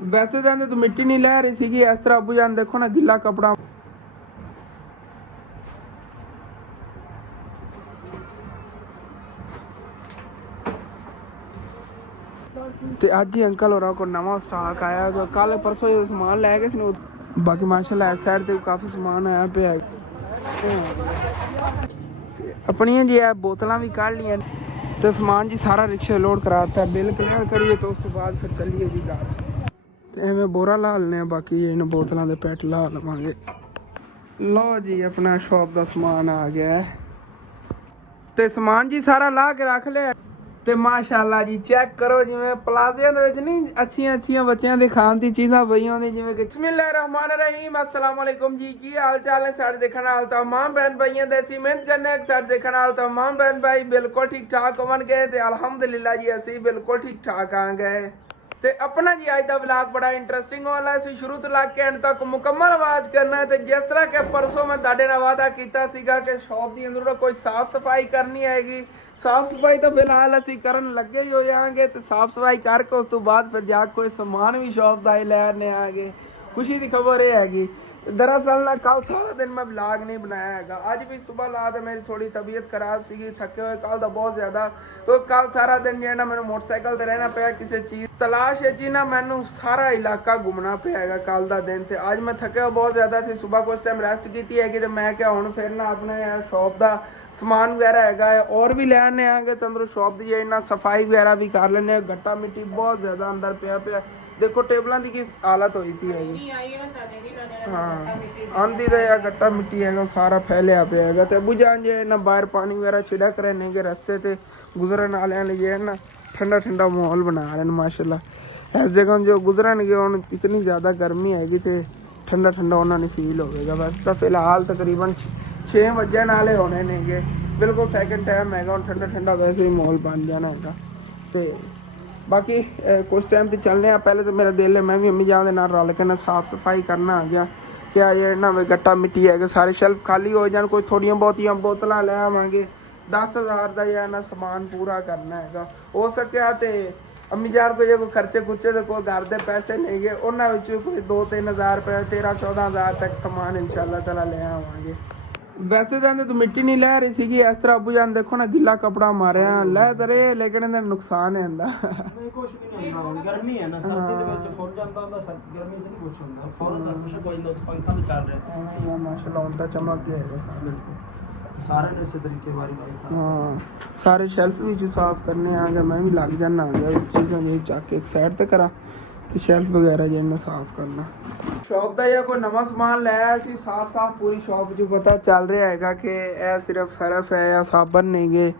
ਵੈਸੇ ਤਾਂ ਇਹਦੇ ਤੋਂ ਮਿੱਟੀ ਨਹੀਂ ਲੈ ਰਹੀ ਸੀਗੀ। ਇਸ ਤਰ੍ਹਾਂ ਅੱਬੂ ਜਾਨ ਦੇਖੋ ਨਾ ਗਿੱਲਾ ਕਪੜਾ ਤੇ ਅੱਜ ਹੀ ਅੰਕਲ ਹੋਰਾਂ ਕੋਲ ਨਵਾਂ ਸਟਾਕ ਆਇਆ। ਕੱਲ ਪਰਸੋਂ ਸਮਾਨ ਲੈ ਗਏ ਸੀ। ਬਾਕੀ ਮਾਸ਼ਾਅੱਲਾ ਇਸ ਸਾਈਡ ਤੇ ਕਾਫੀ ਸਮਾਨ ਆਇਆ ਪਿਆ। ਆਪਣੀਆਂ ਜੀ ਇਹ ਬੋਤਲਾਂ ਵੀ ਕੱਢ ਲਈਆਂ ਤੇ ਸਮਾਨ ਜੀ ਸਾਰਾ ਰਿਕਸ਼ੇ ਲੋਡ ਕਰਾਤਾ। ਬਿੱਲ ਕਲੀਅਰ ਕਰੀਏ ਤਾਂ ਉਸ ਤੋਂ ਬਾਅਦ ਫਿਰ ਚੱਲੀਏ ਜੀ ਘਰ। ਤੇ ਐਵੇਂ ਬੋਰਾ ਲਾ ਲੈਂਦੇ ਹਾਂ। ਬਾਕੀ ਇਹਨਾਂ ਬੋਤਲਾਂ ਦੇ ਪੈਟ ਲਾ ਲਵਾਂਗੇ। ਲਓ ਜੀ ਆਪਣਾ ਸ਼ੌਪ ਦਾ ਸਮਾਨ ਆ ਗਿਆ ਤੇ ਸਮਾਨ ਜੀ ਸਾਰਾ ਲਾ ਕੇ ਰੱਖ ਲਿਆ। ਤੇ ਮਾਸ਼ਾਅੱਲਾ ਜੀ ਚੈੱਕ ਕਰੋ ਜਿਵੇਂ ਪਲਾਜ਼ਿਆਂ ਦੇ ਵਿੱਚ ਨਹੀਂ ਅੱਛੀਆਂ ਬੱਚਿਆਂ ਦੇ ਖਾਣ ਦੀ ਚੀਜ਼ਾਂ ਪਈਆਂ ਹੁੰਦੀਆਂ ਜਿਵੇਂ ਕਿ ਬਿਸਮਿल्लाहिर्रहमानिर्रहीम अस्सलाम वालेकुम जी। की हाल चाल है सारे देखने वाले तमाम बहन भाइयों ਦੇ ਅਸੀਂ ਮਿਹਨਤ करने सारे देखने वाले तमाम बहन भाई बिल्कुल ठीक ठाक होवन गए ਤੇ अल्हम्दुलिल्लाह जी ਅਸੀਂ बिल्कुल ठीक ठाक आ गए। ਤੇ ਆਪਣਾ ਜੀ ਅੱਜ ਦਾ ਵਲੌਗ ਬੜਾ ਇੰਟਰਸਟਿੰਗ ਹੋਣ ਵਾਲਾ ਸੀ। ਸ਼ੁਰੂ ਤੋਂ ਲੈ ਕੇ ਐਂਡ ਤੱਕ ਮੁਕੰਮਲ ਆਵਾਜ਼ ਕਰਨਾ। ਤੇ ਜਿਸ ਤਰ੍ਹਾਂ ਕਿ ਪਰਸੋਂ ਮੈਂ ਤੁਹਾਡੇ ਨਾਲ ਵਾਅਦਾ ਕੀਤਾ ਸੀਗਾ ਕਿ ਸ਼ੌਪ ਦੀ ਅੰਦਰੋਂ ਕੋਈ ਸਾਫ਼ ਸਫਾਈ ਕਰਨੀ ਆਏਗੀ। ਸਾਫ਼ ਸਫਾਈ ਤਾਂ ਫਿਲਹਾਲ ਅਸੀਂ ਕਰਨ ਲੱਗੇ ਹੀ ਹੋ ਜਾਵਾਂਗੇ ਤੇ ਸਾਫ਼ ਸਫਾਈ ਕਰਕੇ ਉਸ ਤੋਂ ਬਾਅਦ ਫਿਰ ਜਾ ਕੋਈ ਸਮਾਨ ਵੀ ਸ਼ੌਪ ਦਾ ਹੀ ਲੈ ਆਨੇ ਆਗੇ। ਖੁਸ਼ੀ ਦੀ ਖਬਰ ਇਹ ਹੈਗੀ दरअसल ना कल सारा दिन मैं व्लॉग नहीं बनाया है। अज भी सुबह ला तो मेरी थोड़ी तबीयत खराब सी थके हुए कल तो बहुत ज़्यादा। तो कल सारा दिन जो है ना मैंने मोटरसाइकिल पर रहना पाया किसी चीज़ तलाश है जी ना मैनू सारा इलाका घूमना पाया कल का दिन। तो अज मैं थके हुआ बहुत ज़्यादा सी। सुबह कुछ टाइम रेस्ट की है तो मैं क्या हूँ फिर ना अपने शॉप का समान वगैरह है और भी ले आने आगे तो अंदरों शॉप की ना सफाई वगैरह भी कर लेने। गट्टा मिट्टी बहुत ज़्यादा अंदर पिया देखो टेबलों की की हालत हुई पी है। हाँ आंधी का या गट्टा मिट्टी है सारा फैलिया पे है। तो अबू जान जो है ना बाहर पानी वगैरह छिड़क रहे हैं कि रस्ते से गुजरन वाले लिए ना ठंडा ठंडा माहौल बना रहे हैं माशाल्लाह। इस जगह जो गुजरनगे हम इतनी ज़्यादा गर्मी हैगी तो ठंडा ठंडा उन्होंने फील होगा। वैसे तो फिलहाल तकरीबन 6 बजन वाले होने ने बिल्कुल सैकेंड टाइम है हम ठंडा ठंडा वैसे ही माहौल बन जाना है। तो बाकी कुछ टाइम तो चलने पहले तो मेरा दिल है मैं भी अम्मी जान के नाल रल के ना साफ सफाई करना आ गया। क्या ये ना गट्टा मिट्टी है कि सारे शेल्फ खाली हो जाए कोई थोड़िया बहुतियाँ बोतल ले आवांगे। 10,000 का यह ना समान पूरा करना है हो सकिया तो अम्मी जान को जो कोई खर्चे खुर्चे तो कोई घर के पैसे नहीं गए उन्होंने कोई 2-3 हज़ार रुपये 13-14 हज़ार तक समान इंशाल्लाह ताला ले आवांगे। वैसे तो तो मिट्टी नहीं लै रही सी। इस तरह अबू जान देखो ना गिला कपड़ा मारिया लै तो रहे लेकिन इहदा नुकसान है कुछ भी नहीं होंदा गर्मी है ना सर्दी दे विच फुल जांदा हुंदा गर्मी ते नहीं कुछ होंदा फौरन तक कुछ कोई ना पंखा भी चल रहा है माशाल्लाह हुंदा चमक गया है बिल्कुल सारे ने इस तरीके वाली हाँ सारे शेल्फ भी साफ करने आ गया। मैं भी लग जाना आ गया चीज़ां जो चक एक साइड ते करा तो शेल्फ वगैरह जो इन्हें साफ करना। शॉप का या कोई नवा समान लाया सी साफ पूरी शॉप जो पता चल रहा है कि यह सिर्फ सरफ है या साबन नहीं गए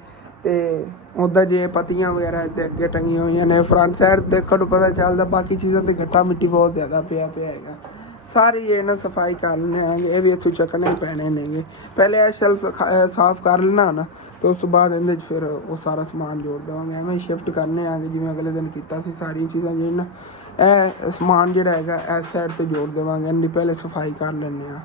तो उधर जे पत्तियाँ वगैरह अगे टंगिया हुई ने फ्रंट साइड देखने को पता चलता। बाकी चीज़ों पर गट्टा मिट्टी बहुत ज़्यादा पिया है सारी ये ना सफाई कर लेने आगे ये भी इतों चकने ही पैने नहीं। पहले यह शेल्फ साफ कर लेना ना तो उस बाद इन फिर वो सारा समान जोड़ देवांगे एवं शिफ्ट करने आगे जिवें अगले दिन किया सारी चीज़ां जो ना ਇਹ ਸਮਾਨ ਜਿਹੜਾ ਹੈਗਾ ਇਸ ਸਾਈਡ ਤੇ ਜੋੜ ਦੇਵਾਂਗੇ। ਇੰਨੀ ਪਹਿਲੇ ਸਫਾਈ ਕਰ ਲੈਂਦੇ ਹਾਂ।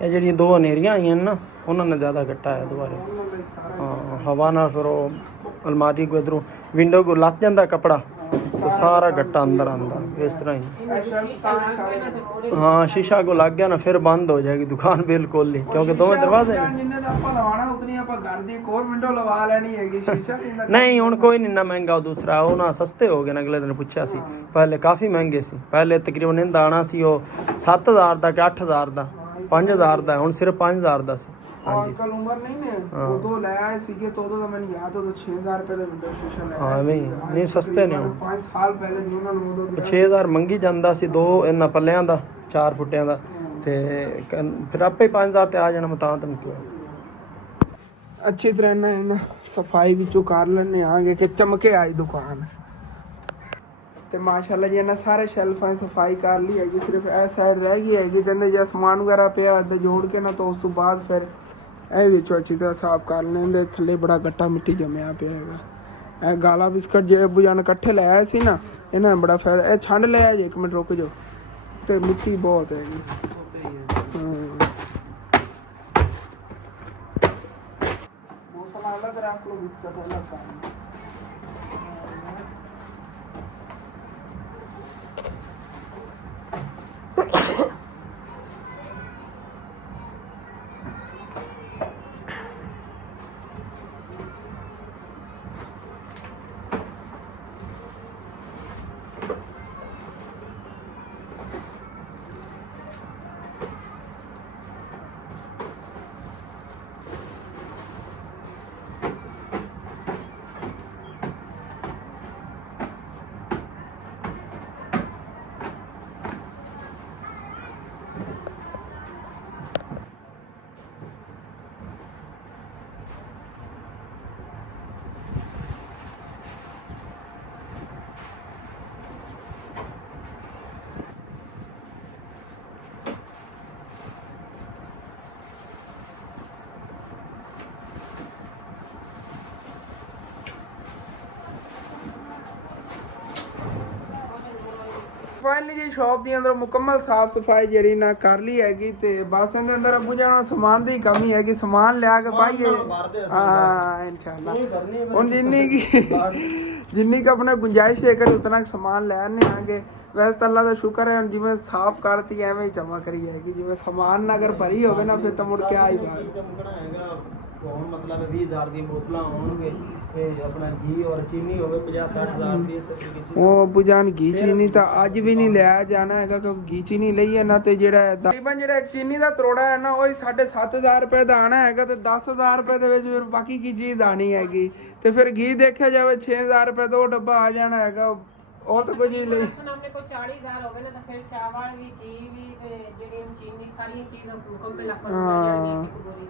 ਇਹ ਜਿਹੜੀਆਂ ਦੋ ਹਨੇਰੀਆਂ ਆਈਆਂ ਨਾ ਉਹਨਾਂ ਨਾਲ ਜ਼ਿਆਦਾ ਘਟਾ ਹੈ ਦੁਬਾਰੇ। ਹਾਂ ਹਵਾ ਨਾਲ ਫਿਰ ਉਹ ਅਲਮਾਰੀ ਕੋ ਇਧਰੋਂ ਵਿੰਡੋ ਕੋ ਲੱਗ ਜਾਂਦਾ ਕਪੜਾ तो सारा गट्टा अंदर आंदा इस तरह ही। हाँ शीशा को लग गया ना फिर बंद हो जाएगी दुकान बिल्कुल ही क्योंकि दो दरवाजे नहीं हुण कोई नहीं ना महंगा दूसरा वो ना सस्ते हो गए ना। अगले दिन पूछा सी पहले काफ़ी महंगे सी पहले तकरीबन इंदा आना सी वो 7,000 का 8,000 का 5,000 का हुण सिर्फ 5,000 का सी। अंकल उम्र नहीं ने वो तो ले आए सीगे तो मैंने याद हो तो 6,000 रुपए ਦਾ ਵਿੰਡੋ ਸ਼ੀਸ਼ਾ ਲੈ ਹਾਂ ਨਹੀਂ ਸਸਤੇ ਨੇ 5 ਸਾਲ ਪਹਿਲੇ ਜੀ ਉਹਨਾਂ ਨੂੰ ਉਦੋਂ 6,000 ਮੰਗੀ ਜਾਂਦਾ ਸੀ ਦੋ ਇਹਨਾਂ ਪੱਲਿਆਂ ਦਾ 4 ਫੁੱਟਿਆਂ ਦਾ ਤੇ ਫਿਰ ਆਪੇ 5,000 ਤੇ ਆ ਜਾਣਾ ਮੈਂ ਤਾਂ ਤੈਨੂੰ ਕਿਹਾ। ਅੱਛੀ ਤਰ੍ਹਾਂ ਨਾ ਸਫਾਈ ਵਿੱਚੋਂ ਕਰ ਲੈਣੇ ਆਗੇ ਕਿ ਚਮਕੇ ਆਈ ਦੁਕਾਨ। ਤੇ ਮਾਸ਼ਾਅੱਲਾ ਜੀ ਇਹਨਾਂ ਸਾਰੇ ਸ਼ੈਲਫਾਂ ਦੀ ਸਫਾਈ ਕਰ ਲਈ ਹੈਗੀ, ਸਿਰਫ ਇਹ ਸਾਈਡ ਰਹਿ ਗਈ ਹੈਗੀ। ਕਹਿੰਦੇ ਜੇ ਸਮਾਨ ਵਗੈਰਾ ਪਿਆ ਇੱਦਾਂ ਜੋੜ ਕੇ ਨਾ, ਤਾਂ ਉਸ ਤੋਂ ਬਾਅਦ ਫਿਰ ਇਹ ਵਿੱਚੋਂ ਅੱਛੀ ਤਰ੍ਹਾਂ ਸਾਫ਼ ਕਰ ਲੈਂਦੇ। ਥੱਲੇ ਬੜਾ ਗੱਟਾ ਮਿੱਟੀ ਜੰਮਿਆ ਪਿਆ ਹੈਗਾ। ਇਹ ਗਾਲਾ ਬਿਸਕਟ ਜਿਹੜੇ ਅੱਬੂ ਜਾਨ ਇਕੱਠੇ ਲੈ ਆਏ ਸੀ ਨਾ, ਇਹਨਾਂ ਦਾ ਬੜਾ ਫਾਇਦਾ। ਇਹ ਛੰਡ ਲਿਆ ਜੇ, 1 ਮਿੰਟ ਰੁਕ ਜਾਓ। ਤੇ ਮਿੱਟੀ ਬਹੁਤ ਹੈਗੀ। ਬੋਤਲਾਂ ਅਲੱਗ ਰੱਖ ਲਓ, ਬਿਸਕਟ ਅਲੱਗ ਕਰ ਲਓ। ਫਾਈਨਲੀ ਜੀ ਸ਼ਾਪ ਦੀ ਅੰਦਰ ਮੁਕੰਮਲ ਸਾਫ ਸਫਾਈ ਜਿਹੜੀ ਨਾ ਕਰ ਲਈ ਹੈਗੀ। ਤੇ ਬਸ ਇਹਦੇ ਅੰਦਰ ਅੱਬੂ ਜਾਨ ਸਮਾਨ ਦੀ ਕਮੀ ਹੈਗੀ, ਸਮਾਨ ਲਿਆ ਕੇ ਪਾਈਏ। ਹਾਂ ਇਨਸ਼ਾਅੱਲਾ ਹੁਣ ਜਿੰਨੀ ਕੁ ਆਪਣੇ ਗੁੰਜਾਇਸ਼ ਹੈ ਕਿ ਉਤਨਾ ਸਮਾਨ ਲੈਣੇ ਆਂਗੇ। ਵੈਸੇ ਅੱਲਾ ਦਾ ਸ਼ੁਕਰ ਹੈ, ਹੁਣ ਜਿਵੇਂ ਸਾਫ ਕਰਤੀ ਐਵੇਂ ਹੀ ਜਮਾ ਕਰੀ ਹੈਗੀ। ਜਿਵੇਂ ਸਮਾਨ ਨਾ ਅਗਰ ਭਰੀ ਹੋਵੇ ਨਾ, ਫਿਰ ਤਾਂ ਮੁੜ ਕੇ ਆ ਹੀ ਬਾਤ। ਹੁਣ ਮਤਲਬ 20,000 ਦੀਆਂ ਬੋਤਲਾਂ ਹੋਣਗੇ ਤੇ ਆਪਣਾ ਘੀ ਔਰ ਚੀਨੀ ਹੋਵੇ 50-60,000 ਦੀ। ਉਹ ਅੱਬੂ ਜਾਨ ਘੀ ਚੀਨੀ ਤਾਂ ਅੱਜ ਵੀ ਨਹੀਂ ਲਿਆ ਜਾਣਾ ਹੈਗਾ, ਕਿਉਂਕਿ ਘੀ ਚੀਨੀ ਲਈਏ ਨਾ ਤੇ ਜਿਹੜਾ ਤਕਰੀਬਨ ਜਿਹੜਾ ਚੀਨੀ ਦਾ ਤਰੋੜਾ ਹੈ ਨਾ, ਉਹ 7,500 ਰੁਪਏ ਦਾ ਆਣਾ ਹੈਗਾ। ਤੇ 10,000 ਰੁਪਏ ਦੇ ਵਿੱਚ ਫਿਰ ਬਾਕੀ ਕੀ ਚੀਜ਼ ਆਣੀ ਹੈਗੀ। ਤੇ ਫਿਰ ਘੀ ਦੇਖਿਆ ਜਾਵੇ 6,000 ਰੁਪਏ ਦਾ ਉਹ ਡੱਬਾ ਆ ਜਾਣਾ ਹੈਗਾ। ਉਹ ਤਾਂ ਕੋਈ ਚੀਜ਼ ਲਈ ਆਪਣੇ ਕੋਲ 40,000 ਹੋਵੇ ਨਾ, ਤਾਂ ਫਿਰ ਚਾਵਲ ਵੀ, ਘੀ ਵੀ ਤੇ ਜਿਹੜੀ ਚੀਨੀ ਸਾਰੀਆਂ ਚੀਜ਼ਾਂ ਮੁਕੰਮਲ ਆਪਾਂ ਨੂੰ ਮਿਲ ਜਾਣਗੀਆਂ ਇੱਕ ਗੋਲੀ।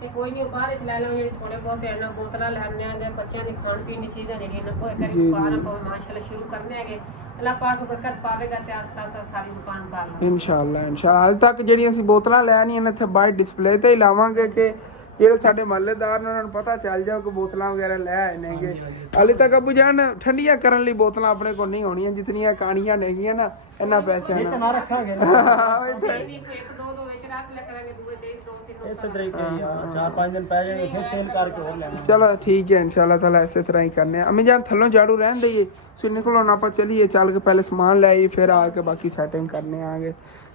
ਤੇ ਕੋਈ ਨਹੀਂ, ਬਾਹਰ ਚ ਲੈ ਲਓ ਜਿਹੜੇ ਥੋੜੇ ਬਹੁਤ ਇਹਨਾਂ ਬੋਤਲਾਂ ਲੈਣੇ ਆਗੇ। ਬੱਚਿਆਂ ਦੀ ਖਾਣ ਪੀਣ ਦੀ ਚੀਜ਼ਾਂ ਜਿਹੜੀਆਂ ਨਾ ਉਹ ਕਰੀ ਦੁਕਾਨ ਆਪਾਂ ਮਾਸ਼ਾਅੱਲਾ ਸ਼ੁਰੂ ਕਰਨੇ ਹੈਗੇ। ਅੱਲਾਹ ਪਾਕ ਬਰਕਤ ਪਾਵੇਗਾ ਤੇ ਆਸਤਾ ਆਸਤਾ ਸਾਰੀ ਦੁਕਾਨ ਪਾ ਲਾਂਗੇ ਇਨਸ਼ਾਅੱਲਾ। ਹਾਲ ਤੱਕ ਜਿਹੜੀਆਂ ਅਸੀਂ ਬੋਤਲਾਂ ਲੈਣੀਆਂ ਨੇ ਇੱਥੇ ਬਾਹਰ ਡਿਸਪਲੇ ਤੇ ਹੀ ਲਾਵਾਂਗੇ ਕਿ ਜਿਹੜੇ ਸਾਡੇ ਮਹੱਲੇਦਾਰ ਨੇ ਉਹਨਾਂ ਨੂੰ ਪਤਾ ਚੱਲ ਜਾਓ ਕਿ ਬੋਤਲਾਂ ਵਗੈਰਾ ਲੈ ਆਏ ਨੇਗੇ। ਹਾਲੇ ਤੱਕ ਅੱਬੂ ਜਾਨ ਠੰਡੀਆਂ ਕਰਨ ਲਈ ਬੋਤਲਾਂ ਆਪਣੇ ਕੋਲ ਨਹੀਂ ਹੋਣੀਆਂ, ਜਿਤਨੀਆਂ ਕਾਣੀਆਂ ਨੇਗੀਆਂ ਨਾ ਇਹਨਾਂ ਪੈਸਿਆਂ ਨਾਲ ਨਾ ਰੱਖਾਂਗੇ। ਇੱਕ ਦੋ ਵਿੱਚ ਰੱਖ ਲਿਆ ਕਰਾਂਗੇ, ਦੂਏ ਦਿਨ 2-3 ਇਸੇ ਤਰੀਕੇ ਹੀ 4-5 ਦਿਨ ਪੈ ਜਾਣਗੇ, ਫਿਰ ਸੇਲ ਕਰਕੇ ਹੋਰ ਲੈਣਾ। ਚਲੋ ਠੀਕ ਹੈ, ਇਨਸ਼ਾਅੱਲਾ ਤਾਲਾ ਇਸੇ ਤਰ੍ਹਾਂ ਹੀ ਕਰਨੇ ਆ। ਅਮੀ ਜਾਨ ਥੱਲੋਂ ਝਾੜੂ ਰਹਿਣ ਦਈਏ, ਸੋ ਨਿਕਲੋ ਹੁਣ ਆਪਾਂ ਚਲੀਏ। ਚੱਲ ਕੇ ਪਹਿਲੇ ਸਮਾਨ ਲੈ ਆਈਏ, ਫਿਰ ਆ ਕੇ ਬਾਕੀ ਸੈਟਿੰਗ ਕਰਨੇ ਆਗੇ।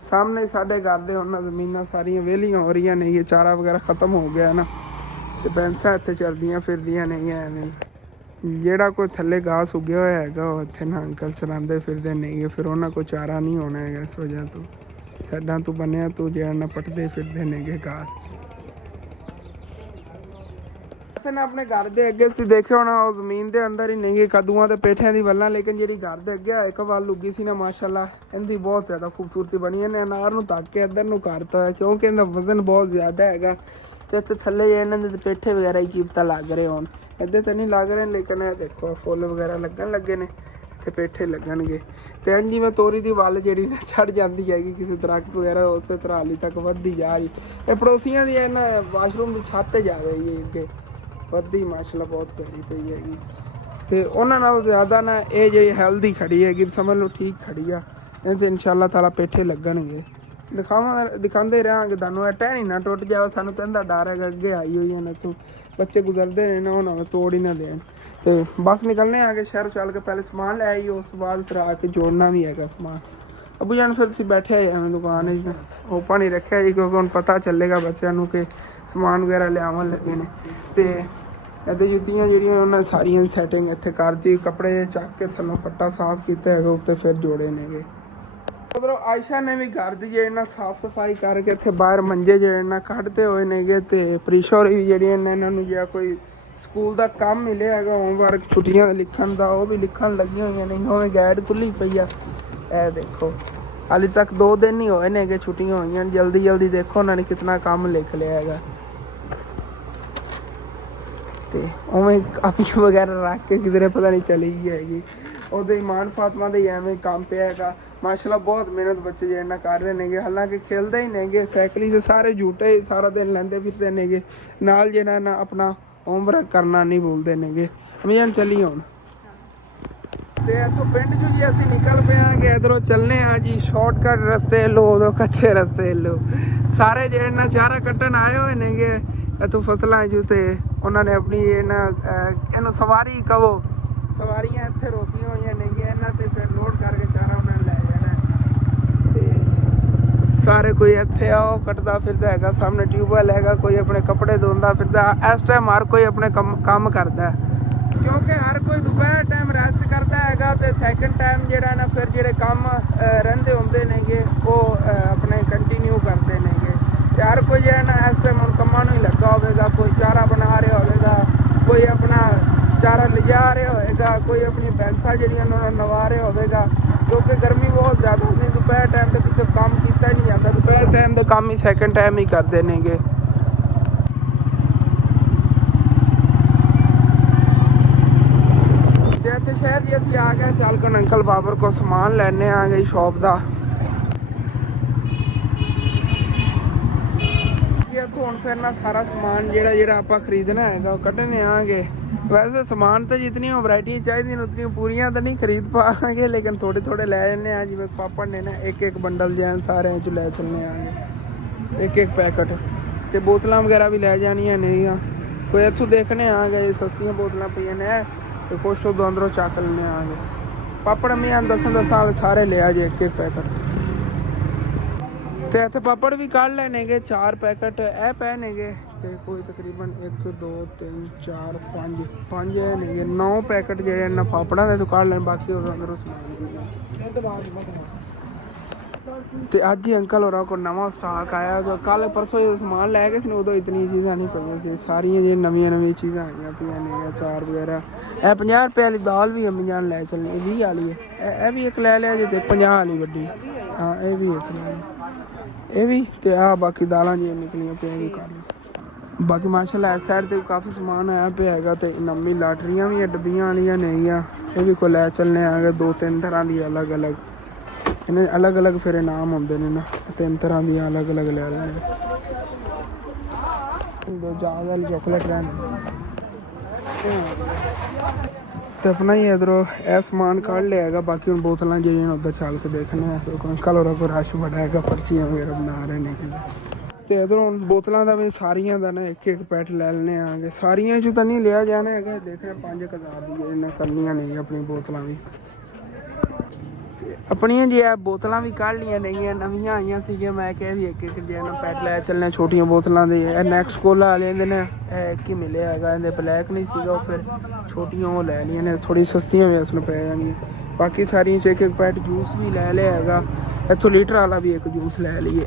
ਸਾਹਮਣੇ ਸਾਡੇ ਘਰ ਦੇ ਹੁਣ ਜ਼ਮੀਨਾਂ ਸਾਰੀਆਂ ਵਿਹਲੀਆਂ ਹੋ ਰਹੀਆਂ ਨੇ, ਇਹ ਚਾਰਾ ਵਗੈਰਾ ਖਤਮ ਹੋ ਗਿਆ ਨਾ, ਤੇ ਬੈਂਸਾਂ ਇੱਥੇ ਚੱਲਦੀਆਂ ਫਿਰਦੀਆਂ ਨਹੀਂ ਐਵੇਂ। ਜਿਹੜਾ ਕੋਈ ਥੱਲੇ ਘਾਸ ਉੱਗਿਆ ਹੋਇਆ ਹੈਗਾ ਉਹ ਇੱਥੇ ਨਾ ਅੰਕਲ ਚਲਾਉਂਦੇ ਫਿਰਦੇ ਨਹੀਂ, ਫਿਰ ਉਹਨਾਂ ਕੋਲ ਚਾਰਾ ਨਹੀਂ ਹੋਣਾ ਹੈਗਾ। ਇਸ ਵਜ੍ਹਾ ਤੋਂ ਸਾਡਾਂ ਤੋਂ ਬਣਿਆ ਤੋਂ ਜਿਹੜਾ ਨਾ ਪੱਟਦੇ ਫਿਰਦੇ ਨੇਗੇ ਘਾਸ। ਨਾ ਆਪਣੇ ਘਰ ਦੇ ਅੱਗੇ ਤੁਸੀਂ ਦੇਖਿਆ ਹੋਣਾ, ਉਹ ਜ਼ਮੀਨ ਦੇ ਅੰਦਰ ਹੀ ਨਹੀਂ ਕੱਦੂਆਂ ਤੇ ਪੇਠਿਆਂ ਦੀ ਵੱਲਾਂ, ਲੇਕਿਨ ਜਿਹੜੀ ਘਰ ਦੇ ਅੱਗੇ ਇੱਕ ਵੱਲ ਉੱਗੀ ਸੀ ਨਾ ਮਾਸ਼ਾਅੱਲਾ, ਇਹਦੀ ਬਹੁਤ ਜ਼ਿਆਦਾ ਖੂਬਸੂਰਤੀ ਬਣੀ। ਇਹਨੇ ਅਨਾਰ ਨੂੰ ਧੱਕ ਕੇ ਇੱਧਰ ਨੂੰ ਕਰਤਾ ਹੈ, ਕਿਉਂਕਿ ਇਹਦਾ ਵਜ਼ਨ ਬਹੁਤ ਜ਼ਿਆਦਾ ਹੈਗਾ। ਤੇ ਇੱਥੇ ਥੱਲੇ ਇਹਨਾਂ ਦੇ ਪੇਠੇ ਵਗੈਰਾ ਹੀ ਕੀਮਤਾਂ ਲੱਗ ਰਹੇ ਹੋਣ, ਇੱਧਰ ਤਾਂ ਨਹੀਂ ਲੱਗ ਰਹੇ, ਲੇਕਿਨ ਇਹ ਦੇਖੋ ਫੁੱਲ ਵਗੈਰਾ ਲੱਗਣ ਲੱਗੇ ਨੇ, ਇੱਥੇ ਪੇਠੇ ਲੱਗਣਗੇ। ਤੇ ਇੰਝ ਜਿਵੇਂ ਤੋਰੀ ਦੀ ਵੱਲ ਜਿਹੜੀ ਨਾ ਛੱਡ ਜਾਂਦੀ ਹੈਗੀ ਕਿਸੇ ਦਰਖਤ ਵਗੈਰਾ, ਉਸੇ ਤਰ੍ਹਾਂ ਹਾਲੀ ਤੱਕ ਵੱਧਦੀ ਜਾ ਰਹੀ। ਇਹ ਪੜੋਸੀਆਂ ਦੀ ਇਹਨਾਂ ਵਾਸ਼ਰੂਮ ਦੀ ਛੱਤ ਤੇ ਜਾ ਰਹੀ ਹੈ ਅੱਗੇ, ਵੱਧਦੀ ਮਾਸ਼ਾਅੱਲਾ ਬਹੁਤ ਭਰੀ ਪਈ ਹੈਗੀ। ਤੇ ਉਹਨਾਂ ਨਾਲੋਂ ਜ਼ਿਆਦਾ ਨਾ ਇਹ ਜਿਹੜੀ ਹੈਲਦੀ ਖੜੀ ਹੈਗੀ, ਸਮਝ ਲਓ ਠੀਕ ਖੜੀ ਆ। ਇਹ ਤੇ ਇਨਸ਼ਾਅੱਲਾ ਤਾਲਾ ਪੇਠੇ ਲੱਗਣਗੇ। ਦਿਖਾਉਂਦੇ ਰਹਾਂਗੇ ਤੁਹਾਨੂੰ। ਇਹ ਟਹਿਣੀ ਨਾ ਟੁੱਟ ਜਾਵੇ, ਸਾਨੂੰ ਤਾਂ ਇਹਦਾ ਡਰ ਹੈਗਾ, ਅੱਗੇ ਆਈ ਹੋਈ ਹਨ ਇੱਥੋਂ ਬੱਚੇ ਗੁਜ਼ਰਦੇ ਨੇ ਨਾ, ਉਹਨਾਂ ਨੂੰ ਤੋੜ ਹੀ ਨਾ ਦੇਣ। ਤੇ ਬਸ ਨਿਕਲਣੇ ਆ ਕੇ ਸ਼ਹਿਰ ਚੱਲ ਕੇ ਪਹਿਲੇ ਸਮਾਨ ਲੈ ਆਈ, ਉਸ ਤੋਂ ਬਾਅਦ ਫਿਰ ਆ ਕੇ ਜੋੜਨਾ ਵੀ ਹੈਗਾ ਸਮਾਨ। ਅੱਬੂ ਜਾਨ ਫਿਰ ਤੁਸੀਂ ਬੈਠੇ ਐਵੇਂ ਦੁਕਾਨ ਹੈ ਓਪਨ ਹੀ ਰੱਖਿਆ ਜੀ, ਕਿਉਂਕਿ ਹੁਣ ਪਤਾ ਚੱਲੇਗਾ ਬੱਚਿਆਂ ਨੂੰ ਕਿ ਸਮਾਨ ਵਗੈਰਾ ਲਿਆਉਣ ਲੱਗੇ ਨੇ। ਤੇ ਇੱਥੇ ਜੁੱਤੀਆਂ ਜਿਹੜੀਆਂ ਉਹਨਾਂ ਸਾਰੀਆਂ ਸੈਟਿੰਗ ਇੱਥੇ ਕਰਤੀ, ਕੱਪੜੇ ਚੱਕ ਕੇ ਥੱਲੋਂ ਪੱਟਾ ਸਾਫ਼ ਕੀਤਾ ਹੈਗਾ, ਉੱਤੇ ਫਿਰ ਜੋੜੇ ਨੇਗੇ। ਉਧਰੋਂ ਆਇਸ਼ਾ ਨੇ ਵੀ ਘਰ ਦੀ ਜਿਹੜੇ ਨਾ ਸਾਫ਼ ਸਫਾਈ ਕਰਕੇ ਇੱਥੇ ਬਾਹਰ ਮੰਜੇ ਜਿਹੜੇ ਨਾ ਕੱਢਦੇ ਹੋਏ ਨੇਗੇ। ਤੇ ਪ੍ਰੀਸ਼ਾ ਵੀ ਜਿਹੜੀਆਂ ਨੇ ਇਹਨਾਂ ਨੂੰ ਜਿਹੜਾ ਕੋਈ ਸਕੂਲ ਦਾ ਕੰਮ ਮਿਲਿਆ ਹੈਗਾ ਹੋਮਵਰਕ ਛੁੱਟੀਆਂ ਲਿਖਣ ਦਾ, ਉਹ ਵੀ ਲਿਖਣ ਲੱਗੀਆਂ ਹੋਈਆਂ ਨੇ। ਉਵੇਂ ਗਾਈਡ ਖੁੱਲੀ ਪਈ ਆ, ਇਹ ਦੇਖੋ ਹਾਲੇ ਤੱਕ 2 ਦਿਨ ਹੀ ਹੋਏ ਨੇਗੇ ਛੁੱਟੀਆਂ ਹੋਈਆਂ। ਜਲਦੀ ਜਲਦੀ ਦੇਖੋ ਉਹਨਾਂ ਨੇ ਕਿਤਨਾ ਕੰਮ ਲਿਖ ਲਿਆ ਹੈਗਾ। ਤੇ ਉਵੇਂ ਕਾਪੀ ਵਗੈਰਾ ਰੱਖ ਕੇ ਕਿਧਰੇ ਪਤਾ ਨਹੀਂ ਚਲੀ ਗਈ ਹੈਗੀ। ਉਹਦੇ ਇਮਾਨ ਫਾਤਮਾ ਦੇ ਐਵੇਂ ਕੰਮ ਪਿਆ ਹੈਗਾ। ਮਾਸ਼ਾਅੱਲਾ ਬਹੁਤ ਮਿਹਨਤ ਬੱਚੇ ਜਿਹੜੇ ਨਾਲ ਕਰ ਰਹੇ ਨੇਗੇ, ਹਾਲਾਂਕਿ ਖੇਲਦੇ ਹੀ ਨੇਗੇ, ਸਾਈਕਲੀ 'ਚ ਸਾਰੇ ਝੂਟੇ ਸਾਰਾ ਦਿਨ ਲੈਂਦੇ ਫਿਰਦੇ ਨੇਗੇ, ਨਾਲ ਜਿਹੜਾ ਨਾ ਆਪਣਾ ਹੋਮਵਰਕ ਕਰਨਾ ਨਹੀਂ ਭੁੱਲਦੇ ਨੇਗੇ। ਅਮੀਨ ਚੱਲੀ ਹੁਣ ਤੇ ਇੱਥੋਂ ਪਿੰਡ 'ਚੋਂ ਜੀ ਅਸੀਂ ਨਿਕਲ ਪਿਆਂਗੇ, ਇੱਧਰੋਂ ਚੱਲਨੇ ਆ ਜੀ ਸ਼ਾਰਟਕਟ ਰਸਤੇ ਲੋ, ਉਦੋਂ ਕੱਚੇ ਰਸਤੇ ਲੋ। ਸਾਰੇ ਜਿਹੜੇ ਨਾ ਚਾਰਾ ਕੱਟਣ ਆਏ ਹੋਏ ਨੇਗੇ ਇੱਥੋਂ ਫਸਲਾਂ 'ਚ, ਤੇ ਉਹਨਾਂ ਨੇ ਆਪਣੀ ਇਹਨੂੰ ਸਵਾਰੀ ਕਹੋ, ਸਵਾਰੀਆਂ ਇੱਥੇ ਰੋਕੀਆਂ ਹੋਈਆਂ ਨੇਗੀਆਂ, ਇਹਨਾਂ ਤੇ ਫਿਰ ਲੋਡ ਕਰਕੇ ਚਾਰਾ ਉਹਨਾਂ ਨੇ ਲੈ ਜਾਣਾ। ਤੇ ਸਾਰੇ ਕੋਈ ਇੱਥੇ ਆਓ ਕੱਟਦਾ ਫਿਰਦਾ ਹੈਗਾ, ਸਾਹਮਣੇ ਟਿਊਬਵੈਲ ਹੈਗਾ, ਕੋਈ ਆਪਣੇ ਕੱਪੜੇ ਧੋਂਦਾ ਫਿਰਦਾ। ਇਸ ਟਾਈਮ ਹਰ ਕੋਈ ਆਪਣੇ ਕੰਮ ਕਰਦਾ, ਕਿਉਂਕਿ ਹਰ ਕੋਈ ਦੁਪਹਿਰ ਟਾਈਮ ਰੈਸਟ ਕਰਦਾ ਹੈਗਾ, ਤੇ ਸੈਕਿੰਡ ਟਾਈਮ ਜਿਹੜਾ ਨਾ ਫਿਰ ਜਿਹੜੇ ਕੰਮ ਰਹਿੰਦੇ ਹੁੰਦੇ ਨੇਗੇ ਉਹ ਆਪਣੇ ਕੰਟੀਨਿਊ ਕਰਦੇ ਨੇਗੇ। ਤੇ ਹਰ ਕੋਈ ਜਿਹੜਾ ਨਾ ਇਸ ਟਾਈਮ ਹੁਣ ਕੰਮਾਂ ਨੂੰ ਹੀ ਲੱਗਾ ਹੋਵੇਗਾ, ਕੋਈ ਚਾਰਾ ਬਣਾ ਰਿਹਾ ਹੋਵੇਗਾ, ਕੋਈ ਆਪਣਾ ਚਾਰਾ ਲਿਜਾ ਰਿਹਾ ਹੋਵੇਗਾ, ਕੋਈ ਆਪਣੀ ਭੈਂਸਾਂ ਜਿਹੜੀਆਂ ਉਹਨਾਂ ਨੂੰ ਨਵਾ ਰਿਹਾ ਹੋਵੇਗਾ, ਕਿਉਂਕਿ ਗਰਮੀ ਬਹੁਤ ਜ਼ਿਆਦਾ ਹੁੰਦੀ। ਦੁਪਹਿਰ ਟਾਈਮ ਤੇ ਕਿਸੇ ਕੰਮ ਕੀਤਾ ਹੀ ਨਹੀਂ ਜਾਂਦਾ, ਦੁਪਹਿਰ ਟਾਈਮ ਦੇ ਕੰਮ ਹੀ ਸੈਕਿੰਡ ਟਾਈਮ ਹੀ ਕਰਦੇ ਨੇਗੇ। ਤੇ ਇੱਥੇ ਸ਼ਹਿਰ ਜੀ ਅਸੀਂ ਆ ਗਏ ਚਾਲਕਨ ਅੰਕਲ ਬਾਬਰ ਕੋ ਸਮਾਨ ਲੈਣੇ ਆ ਗਏ ਸ਼ੌਪ ਦਾ। ਇੱਥੋਂ ਹੁਣ ਫਿਰ ਨਾ ਸਾਰਾ ਸਮਾਨ ਜਿਹੜਾ ਆਪਾਂ ਖਰੀਦਣਾ ਹੈਗਾ ਉਹ ਕੱਢਣੇ ਆਂਗੇ। ਵੈਸੇ ਸਮਾਨ ਤਾਂ ਜਿਤਨੀਆਂ ਵੈਰਾਈਟੀਆਂ ਚਾਹੀਦੀਆਂ ਉਤਨੀਆਂ ਪੂਰੀਆਂ ਤਾਂ ਨਹੀਂ ਖਰੀਦ ਪਾਵਾਂਗੇ, ਲੇਕਿਨ ਥੋੜੇ ਲੈ ਜਾਂਦੇ ਆ। ਜਿਵੇਂ ਪਾਪੜ ਨੇ ਨਾ ਇੱਕ ਬੰਡਲ ਜੈਨ ਸਾਰਿਆਂ 'ਚ ਲੈ ਚੱਲਣੇ ਆਂਗੇ, ਇੱਕ ਪੈਕਟ। ਤੇ ਬੋਤਲਾਂ ਵਗੈਰਾ ਵੀ ਲੈ ਜਾਣੀਆਂ ਨੇਗੀਆਂ, ਕੋਈ ਇੱਥੋਂ ਦੇਖਣੇ ਆ ਗਏ ਸਸਤੀਆਂ ਬੋਤਲਾਂ ਪਈਆਂ ਨੇ ਤੇ ਕੁਛ ਉਦੋਂ ਅੰਦਰੋਂ ਚੱਕ ਲੈਣੇ ਆਂਗੇ। ਪਾਪੜ ਮੀਆਂ 10 ਸਾਰੇ ਲਿਆ ਜੇ ਇੱਕ ਪੈਕਟ। ਤੇ ਇੱਥੇ ਪਾਪੜ ਵੀ ਕੱਢ ਲੈ ਨੇਗੇ, 4 ਪੈਕਟ ਇਹ ਪਏ ਨੇਗੇ, ਤੇ ਕੋਈ ਤਕਰੀਬਨ 1 2 3 4 5 ਨੇਗੇ, 9 ਪੈਕਟ ਜਿਹੜੇ ਇਹਨਾਂ ਪਾਪੜਾਂ ਦੇ ਤੋਂ ਕੱਢ ਲੈਣ, ਬਾਕੀ ਉਹ ਅੰਦਰੋਂ ਸਮਾਨ। ਤੇ ਅੱਜ ਹੀ ਅੰਕਲ ਹੋਰਾਂ ਕੋਲ ਨਵਾਂ ਸਟਾਕ ਆਇਆ, ਜੋ ਕੱਲ ਪਰਸੋਂ ਜਦੋਂ ਸਮਾਨ ਲੈ ਗਏ ਸੀ ਉਦੋਂ ਇਤਨੀ ਚੀਜ਼ਾਂ ਨਹੀਂ ਪਈਆਂ ਸੀ, ਸਾਰੀਆਂ ਜਿਹੜੀਆਂ ਨਵੀਆਂ ਚੀਜ਼ਾਂ ਆਈਆਂ ਪਈਆਂ ਨੇ, ਅਚਾਰ ਵਗੈਰਾ। ਇਹ 50 ਰੁਪਏ ਵਾਲੀ ਦਾਲ ਵੀ ਅੰਮੀ ਜਾਨ ਲੈ ਚੱਲਣੀ, 20 ਵਾਲੀ ਹੈ, ਇਹ ਵੀ ਇੱਕ ਲੈ ਲਿਆ ਜੇ, ਤੇ 50 ਵਾਲੀ ਵੱਡੀ, ਹਾਂ ਇਹ ਵੀ ਇੱਕ ਲੈ ਇਹ ਵੀ। ਤੇ ਆਹ ਬਾਕੀ ਦਾਲਾਂ ਜਿਹੀਆਂ ਨਿਕਲੀਆਂ ਪਈਆਂ ਵੀ ਕਰ ਲਓ। ਬਾਕੀ ਮਾਸ਼ਾਅੱਲਾ ਇਸ ਸਾਈਡ ਤੇ ਵੀ ਕਾਫੀ ਸਮਾਨ ਆਇਆ ਪਿਆ ਹੈਗਾ, ਤੇ ਨਵੀਂ ਲਾਟਰੀਆਂ ਵੀ ਡੱਬੀਆਂ ਵਾਲੀਆਂ ਨੇਗੀਆਂ, ਇਹ ਵੀ ਕੋਈ ਲੈ ਚੱਲਣੇ ਆਗੇ। 2-3 ਤਰ੍ਹਾਂ ਦੀ ਅਲੱਗ ਇਹਨੇ ਅਲੱਗ ਫਿਰ ਇਨਾਮ ਹੁੰਦੇ ਨੇ ਨਾ, 3 ਤਰ੍ਹਾਂ ਦੀਆਂ ਅਲੱਗ ਲੈ ਲੈਣੇ। ਦੋ ਜਾਗ ਵਾਲੀ ਚੋਕਲੇਟ ਲੈਣੀ ਤੇ ਆਪਣਾ ਹੀ ਇੱਧਰੋਂ ਇਹ ਸਮਾਨ ਕੱਢ ਲਿਆ ਹੈਗਾ। ਬਾਕੀ ਹੁਣ ਬੋਤਲਾਂ ਜਿਹੜੀਆਂ ਉੱਧਰ ਚੱਲ ਕੇ ਦੇਖਣੇ ਆ, ਕਿਉਂਕਿ ਅੰਕਲ ਹੋਰਾਂ ਕੋਲ ਰਸ਼ ਬੜਾ ਹੈਗਾ, ਪਰਚੀਆਂ ਵਗੈਰਾ ਬਣਾ ਰਹੇ ਨੇ। ਤੇ ਇੱਧਰੋਂ ਹੁਣ ਬੋਤਲਾਂ ਦਾ ਵੀ ਸਾਰੀਆਂ ਦਾ ਨਾ ਇੱਕ ਪੈਟ ਲੈ ਲੈਣੇ ਆਗੇ, ਸਾਰੀਆਂ 'ਚੋਂ ਤਾਂ ਨਹੀਂ ਲਿਆ ਜਾਣਾ ਹੈਗਾ, ਦੇਖਣਾ 5000 ਦੀ ਇਹਨਾਂ ਕਰਨੀਆਂ ਨੇ ਆਪਣੀ ਬੋਤਲਾਂ ਵੀ। ਆਪਣੀਆਂ ਜੀ ਇਹ ਬੋਤਲਾਂ ਵੀ ਕੱਢ ਲਈਆਂ ਨੇਗੀਆਂ, ਨਵੀਆਂ ਆਈਆਂ ਸੀਗੀਆਂ, ਮੈਂ ਕਿਹਾ ਵੀ ਇੱਕ ਜਿਹੜਾ ਪੈਟ ਲੈ ਚੱਲਣੇ ਛੋਟੀਆਂ ਬੋਤਲਾਂ ਦੇ। ਇਹ ਨੈਕਸਟ ਕੋਲਾ ਵਾਲੇ ਦੇ ਨੇ, ਇਹ ਇੱਕ ਹੀ ਮਿਲਿਆ ਹੈਗਾ, ਇਹਦੇ ਬਲੈਕ ਨਹੀਂ ਸੀਗਾ, ਉਹ ਫਿਰ ਛੋਟੀਆਂ ਉਹ ਲੈ ਲਈਆਂ ਨੇ, ਥੋੜੀ ਸਸਤੀਆਂ ਵੀ ਉਸਨੂੰ ਪੈ ਜਾਣਗੀਆਂ। ਬਾਕੀ ਸਾਰੀਆਂ 'ਚ ਇੱਕ ਪੈਟ ਜੂਸ ਵੀ ਲੈ ਲਿਆ ਹੈਗਾ, ਇੱਥੋਂ ਲੀਟਰ ਵਾਲਾ ਵੀ ਇੱਕ ਜੂਸ ਲੈ ਲਈਏ,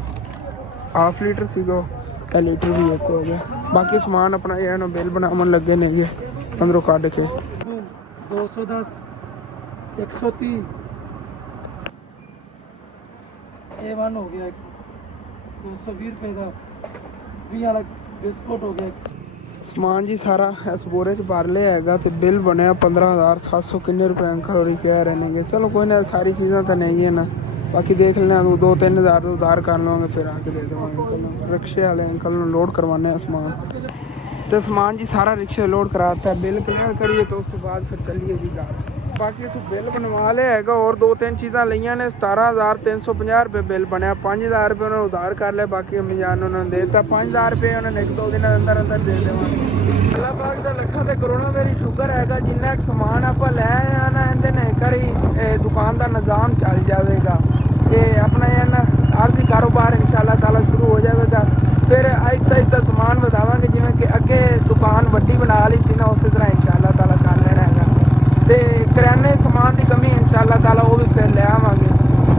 ਹਾਫ ਲੀਟਰ ਸੀਗਾ, ਇਹ ਲੀਟਰ ਵੀ ਇੱਕ ਹੋ ਗਿਆ। ਬਾਕੀ ਸਮਾਨ ਆਪਣਾ ਇਹ ਨਾ ਬਿੱਲ ਬਣਾਉਣ ਲੱਗੇ ਨੇਗੇ ਅੰਦਰੋਂ ਕੱਢ ਕੇ। 210 130 A1 ਹੋ ਗਿਆ, 220 ਰੁਪਏ ਦਾ 20 ਵਾਲਾ ਬਿਸਕੁਟ ਹੋ ਗਿਆ। ਸਮਾਨ ਜੀ ਸਾਰਾ ਇਸ ਬੋਰੇ 'ਚ ਭਰ ਲਿਆ ਹੈਗਾ, ਤੇ ਬਿੱਲ ਬਣਿਆ 15700 ਕਿੰਨੇ ਰੁਪਏ ਅੰਕਲ ਹੋਰੀ ਕਹਿ ਰਹੇ ਨੇਗੇ। ਚਲੋ ਕੋਈ ਨਾ, ਸਾਰੀ ਚੀਜ਼ਾਂ ਤਾਂ ਨਹੀਂ ਹੈ ਨਾ, ਬਾਕੀ ਦੇਖ ਲੈਣਾ 2-3 ਹਜ਼ਾਰ ਦਾ ਉਧਾਰ ਕਰ ਲਵਾਂਗੇ, ਫਿਰ ਆ ਕੇ ਦੇ ਦੇਵਾਂਗੇ ਅੰਕਲ ਨੂੰ। ਰਿਕਸ਼ੇ ਵਾਲੇ ਅੰਕਲ ਨੂੰ ਲੋਡ ਕਰਵਾਉਂਦੇ ਆ ਸਮਾਨ, ਤੇ ਸਮਾਨ ਜੀ ਸਾਰਾ ਰਿਕਸ਼ੇ ਲੋਡ ਕਰਾਤਾ, ਬਿੱਲ ਕਲੀਅਰ ਕਰੀਏ ਤਾਂ ਉਸ ਤੋਂ ਬਾਅਦ ਫਿਰ ਚੱਲੀਏ ਜੀ ਘਰ। ਬਾਕੀ ਇੱਥੋਂ ਬਿੱਲ ਬਣਵਾ ਲਿਆ ਹੈਗਾ, ਹੋਰ 2-3 ਚੀਜ਼ਾਂ ਲਈਆਂ ਨੇ, 17350 ਰੁਪਏ ਬਿੱਲ ਬਣਿਆ। 5000 ਰੁਪਏ ਉਹਨਾਂ ਨੂੰ ਉਧਾਰ ਕਰ ਲਿਆ, ਬਾਕੀ ਅੰਮੀ ਜਾਨ ਉਹਨਾਂ ਨੇ ਦੇ ਦਿੱਤਾ। 5000 ਰੁਪਏ ਉਹਨਾਂ ਨੇ 1-2 ਦਿਨਾਂ ਦੇ ਅੰਦਰ ਦੇ ਦੇਵਾਂਗੇ। ਅੱਲਾਹ ਪਾਕ ਦਾ ਲੱਖਾਂ ਤੇ ਕਰੋੜਾਂ ਮੇਰੀ ਸ਼ੁਕਰ ਹੈਗਾ, ਜਿੰਨਾ ਕੁ ਸਮਾਨ ਆਪਾਂ ਲੈ ਆਏ ਨਾ, ਇਹਦੇ ਨੇ ਕਰੀ ਦੁਕਾਨ ਦਾ ਨਿਜ਼ਾਮ ਚੱਲ ਜਾਵੇਗਾ, ਤੇ ਆਪਣਾ ਇਹ ਨਾ ਆਰਜ਼ੀ ਕਾਰੋਬਾਰ ਇਨਸ਼ਾਅੱਲਾ ਤਾਲਾ ਸ਼ੁਰੂ ਹੋ ਜਾਵੇਗਾ। ਫਿਰ ਆਹਿਸਤਾ ਸਮਾਨ ਵਧਾਵਾਂਗੇ, ਜਿਵੇਂ ਕਿ ਅੱਗੇ ਦੁਕਾਨ ਵੱਡੀ ਬਣਾ ਲਈ ਸੀ ਨਾ, ਉਸੇ ਤਰ੍ਹਾਂ ਇਨਸ਼ਾਅੱਲਾ ਤਾਲਾ ਕਰ ਲੈਣਾ ਹੈਗਾ। ਤੇ ਕਰਿਆਨੇ ਸਮਾਨ ਦੀ ਕਮੀ ਇਨਸ਼ਾਅੱਲਾ ਤਾਲਾ ਉਹ ਵੀ ਫਿਰ ਲੈ ਆਵਾਂਗੇ।